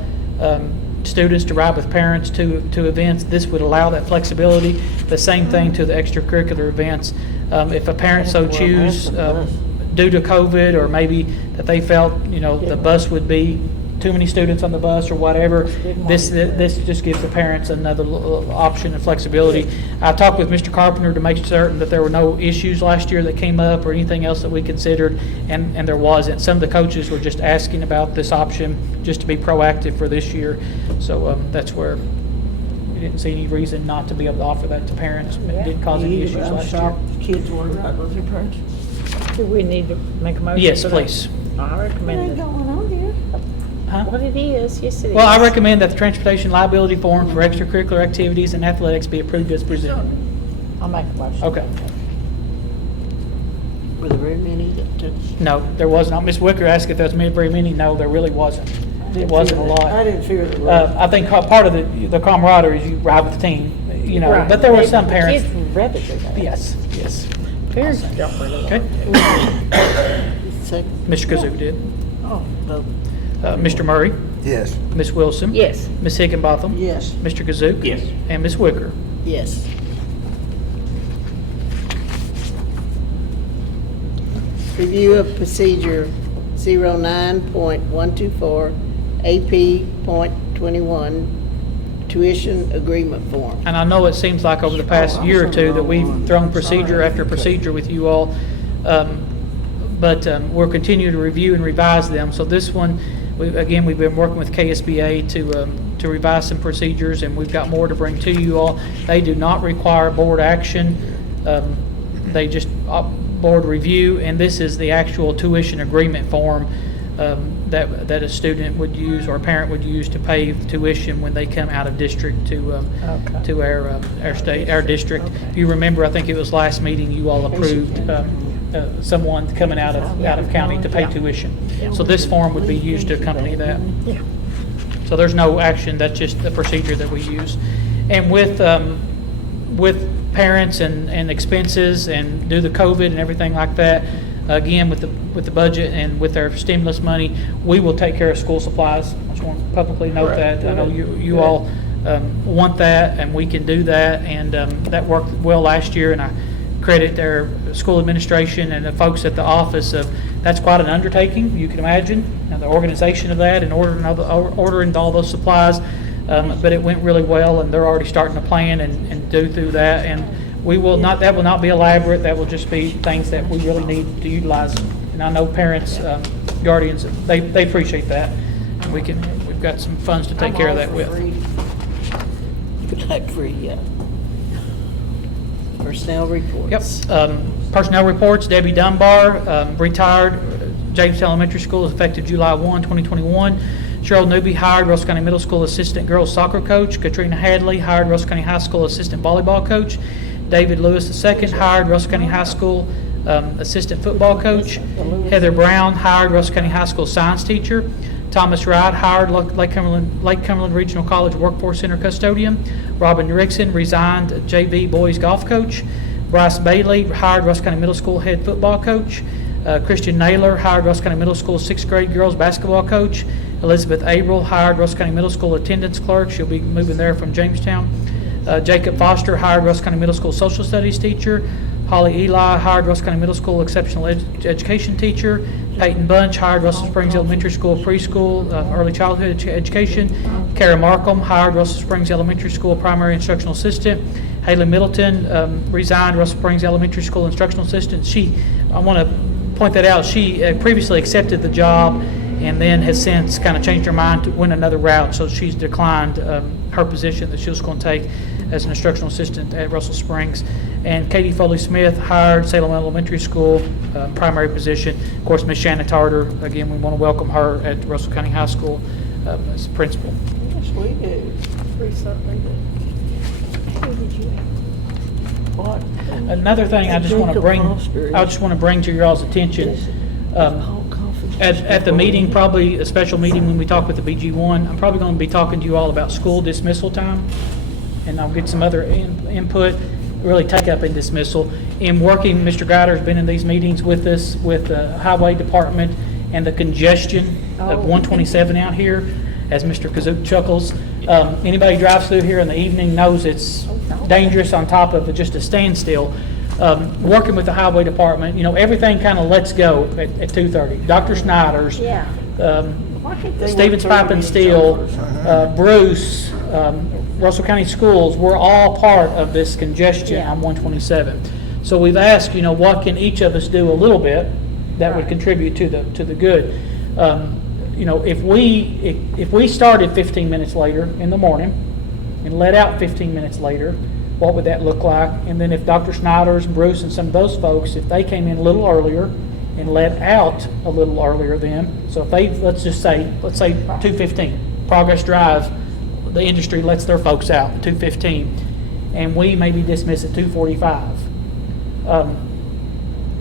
students to ride with parents to events. This would allow that flexibility. The same thing to the extracurricular events. If a parent so choose, due to COVID, or maybe that they felt, the bus would be too many students on the bus or whatever, this just gives the parents another option and flexibility. I talked with Mr. Carpenter to make certain that there were no issues last year that came up or anything else that we considered, and there wasn't. Some of the coaches were just asking about this option just to be proactive for this year. So that's where we didn't see any reason not to be able to offer that to parents. It didn't cause any issues last year. Kids want to ride with their parents. Do we need to make a motion? Yes, for that? please. I recommend it. going on here. Huh? What it is, yes it is. Well, I recommend that the transportation liability form for extracurricular activities and athletics be approved as presented. I'll make a motion. Okay. Were there very many that took? No, there was not. Ms. Wicker asked if there was very many. No, there really wasn't. It wasn't a lot. I didn't fear the road. I think part of the camaraderie is you ride with the team, Right. but there were some parents. Kids would rather do that. Yes. Parents don't really like Okay. it. Second. Mr. Kazook did. Oh, vote. Mr. Murray? Yes. Ms. Wilson? Yes. Ms. Higginbotham? Yes. Mr. Kazook? Yes. And Ms. Wicker? Yes. Review of procedure 09.124 AP.21 tuition agreement form. And I know it seems like over the past year or two that we've thrown procedure after procedure with you all, but we'll continue to review and revise them. So this one, we've been working with KSBA to revise some procedures, and we've got more to bring to you all. They do not require board action. They just board review, and this is the actual tuition agreement form that a student would use or a parent would use to pay tuition when they come out of district to our district. If you remember, I think it was last meeting you all approved someone coming out of county to pay tuition. So this form would be used to accompany that. So there's no action. That's just the procedure that we use. And with parents and expenses and due to COVID and everything like that, again, with the budget and with our stimulus money, we will take care of school supplies. I just want to publicly note that. I know you all want that, and we can do that, and that worked well last year, and I credit our school administration and the folks at the office of, that's quite an undertaking, you can imagine, and the organization of that and ordering all those supplies, but it went really well, and they're already starting to plan and do through that, and that will not be elaborate. That will just be things that we really need to utilize. And I know parents, guardians, they appreciate that. And we've got some funds to take care of that with. Like free, personnel reports. Yep. Personnel reports. Debbie Dunbar, retired, Jamestown Elementary School, effective July 1, 2021. Cheryl Newby, hired Russell County Middle School assistant girls soccer coach. Katrina Hadley, hired Russell County High School assistant volleyball coach. David Lewis II, hired Russell County High School assistant football coach. Heather Brown, hired Russell County High School science teacher. Thomas Wright, hired Lake Cumberland Regional College Workforce Center custodian. Robin Rickson, resigned JV boys golf coach. Bryce Bailey, hired Russell County Middle School head football coach. Christian Naylor, hired Russell County Middle School 6th grade girls basketball coach. Elizabeth Averill, hired Russell County Middle School attendance clerk. She'll be moving there from Jamestown. Jacob Foster, hired Russell County Middle School social studies teacher. Holly Eli, hired Russell County Middle School exceptional education teacher. Peyton Bunch, hired Russell Springs Elementary School preschool, early childhood education. Kara Markham, hired Russell Springs Elementary School primary instructional assistant. Haley Middleton, resigned Russell Springs Elementary School instructional assistant. I want to point that out, she previously accepted the job and then has since kind of changed her mind to went another route, so she's declined her position that she was going to take as an instructional assistant at Russell Springs. And Katie Foley-Smith, hired Salem Elementary School, primary position. Of course, Miss Shanna Tarter, again, we want to welcome her at Russell County High School as principal. Yes, we do. We certainly do. Who did you have? What? Another thing I just want to bring to your all's attention, at the meeting, probably a special meeting when we talk with the BG1, I'm probably going to be talking to you all about school dismissal time, and I'll get some other input, really take up in dismissal. In working, Mr. Guyder's been in these meetings with us, with the Highway Department, and the congestion of 127 out here, as Mr. Kazook chuckles. Anybody who drives through here in the evening knows it's dangerous on top of just a standstill. Working with the Highway Department, everything kind of lets go at 2:30. Dr. Snyder's, Stevens Pipe and Steel, Bruce, Russell County Schools, we're all part of this congestion on 127. So we've asked, what can each of us do a little bit that would contribute to the good. If we started 15 minutes later in the morning and let out 15 minutes later, what would that look like? And then if Dr. Snyder's and Bruce and some of those folks, if they came in a little earlier and let out a little earlier then, so if they, let's say 2:15, Progress Drive, the industry lets their folks out at 2:15, and we maybe dismiss at 2:45.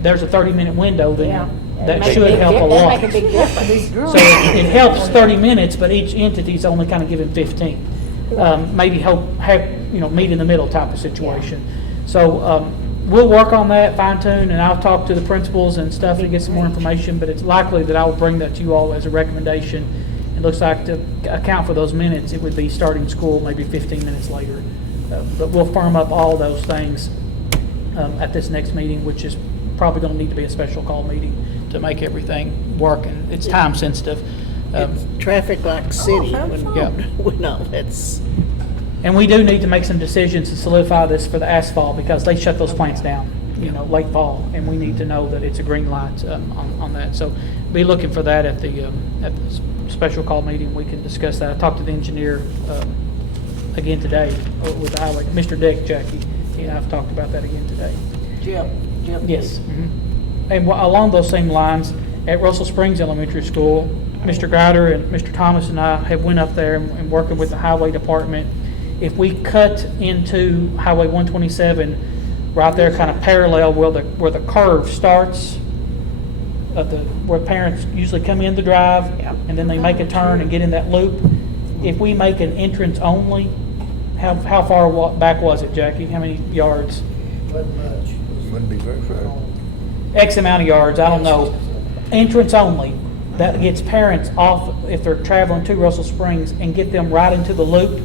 There's a 30-minute window then. That should help a lot. Make a big difference. So it helps 30 minutes, but each entity's only kind of given 15. Maybe meet in the middle type of situation. So we'll work on that, fine tune, and I'll talk to the principals and stuff to get some more information, but it's likely that I will bring that to you all as a recommendation. It looks like to account for those minutes, it would be starting school maybe 15 minutes later. But we'll firm up all those things at this next meeting, which is probably going to need to be a special call meeting to make everything work, and it's time sensitive. It's traffic like city. That's. And we do need to make some decisions to solidify this for the asphalt, because they shut those plants down, late fall, and we need to know that it's a green light on that. So be looking for that at the special call meeting. We can discuss that. I talked to the engineer again today with the highway, Mr. Dick, Jackie. I've talked about that again today. Yep. Yes. Mm-hmm. And along those same lines, at Russell Springs Elementary School, Mr. Greider and Mr. Thomas and I have went up there and working with the Highway Department. If we cut into Highway 127, right there, kind of parallel where the curve starts, where parents usually come in the drive, and then they make a turn and get in that loop. If we make an entrance only, how far back was it, Jackie? How many yards? Wasn't much. Wouldn't be very far. X amount of yards, I don't know. Entrance only, that gets parents off if they're traveling to Russell Springs and get them right into the loop.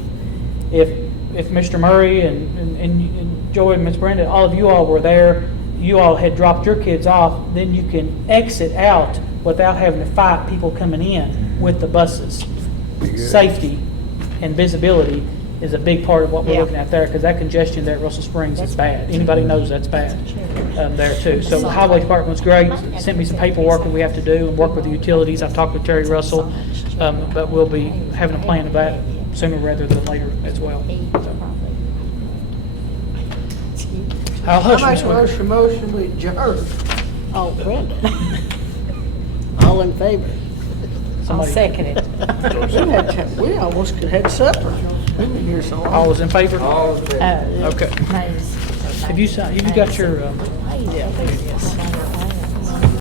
If Mr. Murray and Joey and Ms. Brenda, all of you all were there, you all had dropped your kids off, then you can exit out without having to fight people coming in with the buses. Safety and visibility is a big part of what we're looking at there, because that congestion there at Russell Springs is bad. Anybody knows that's bad there too. So the Highway Department was great, sent me some paperwork that we have to do and work with the utilities. I've talked with Terry Russell, but we'll be having a plan of that sooner rather than later as well. So. I'll hush, Ms. Winter. Motion we adjourn. Oh, Brenda. All in favor? I'll second it. We almost had supper. We've been here so long. All was in favor? Okay. Have you got your? Yeah.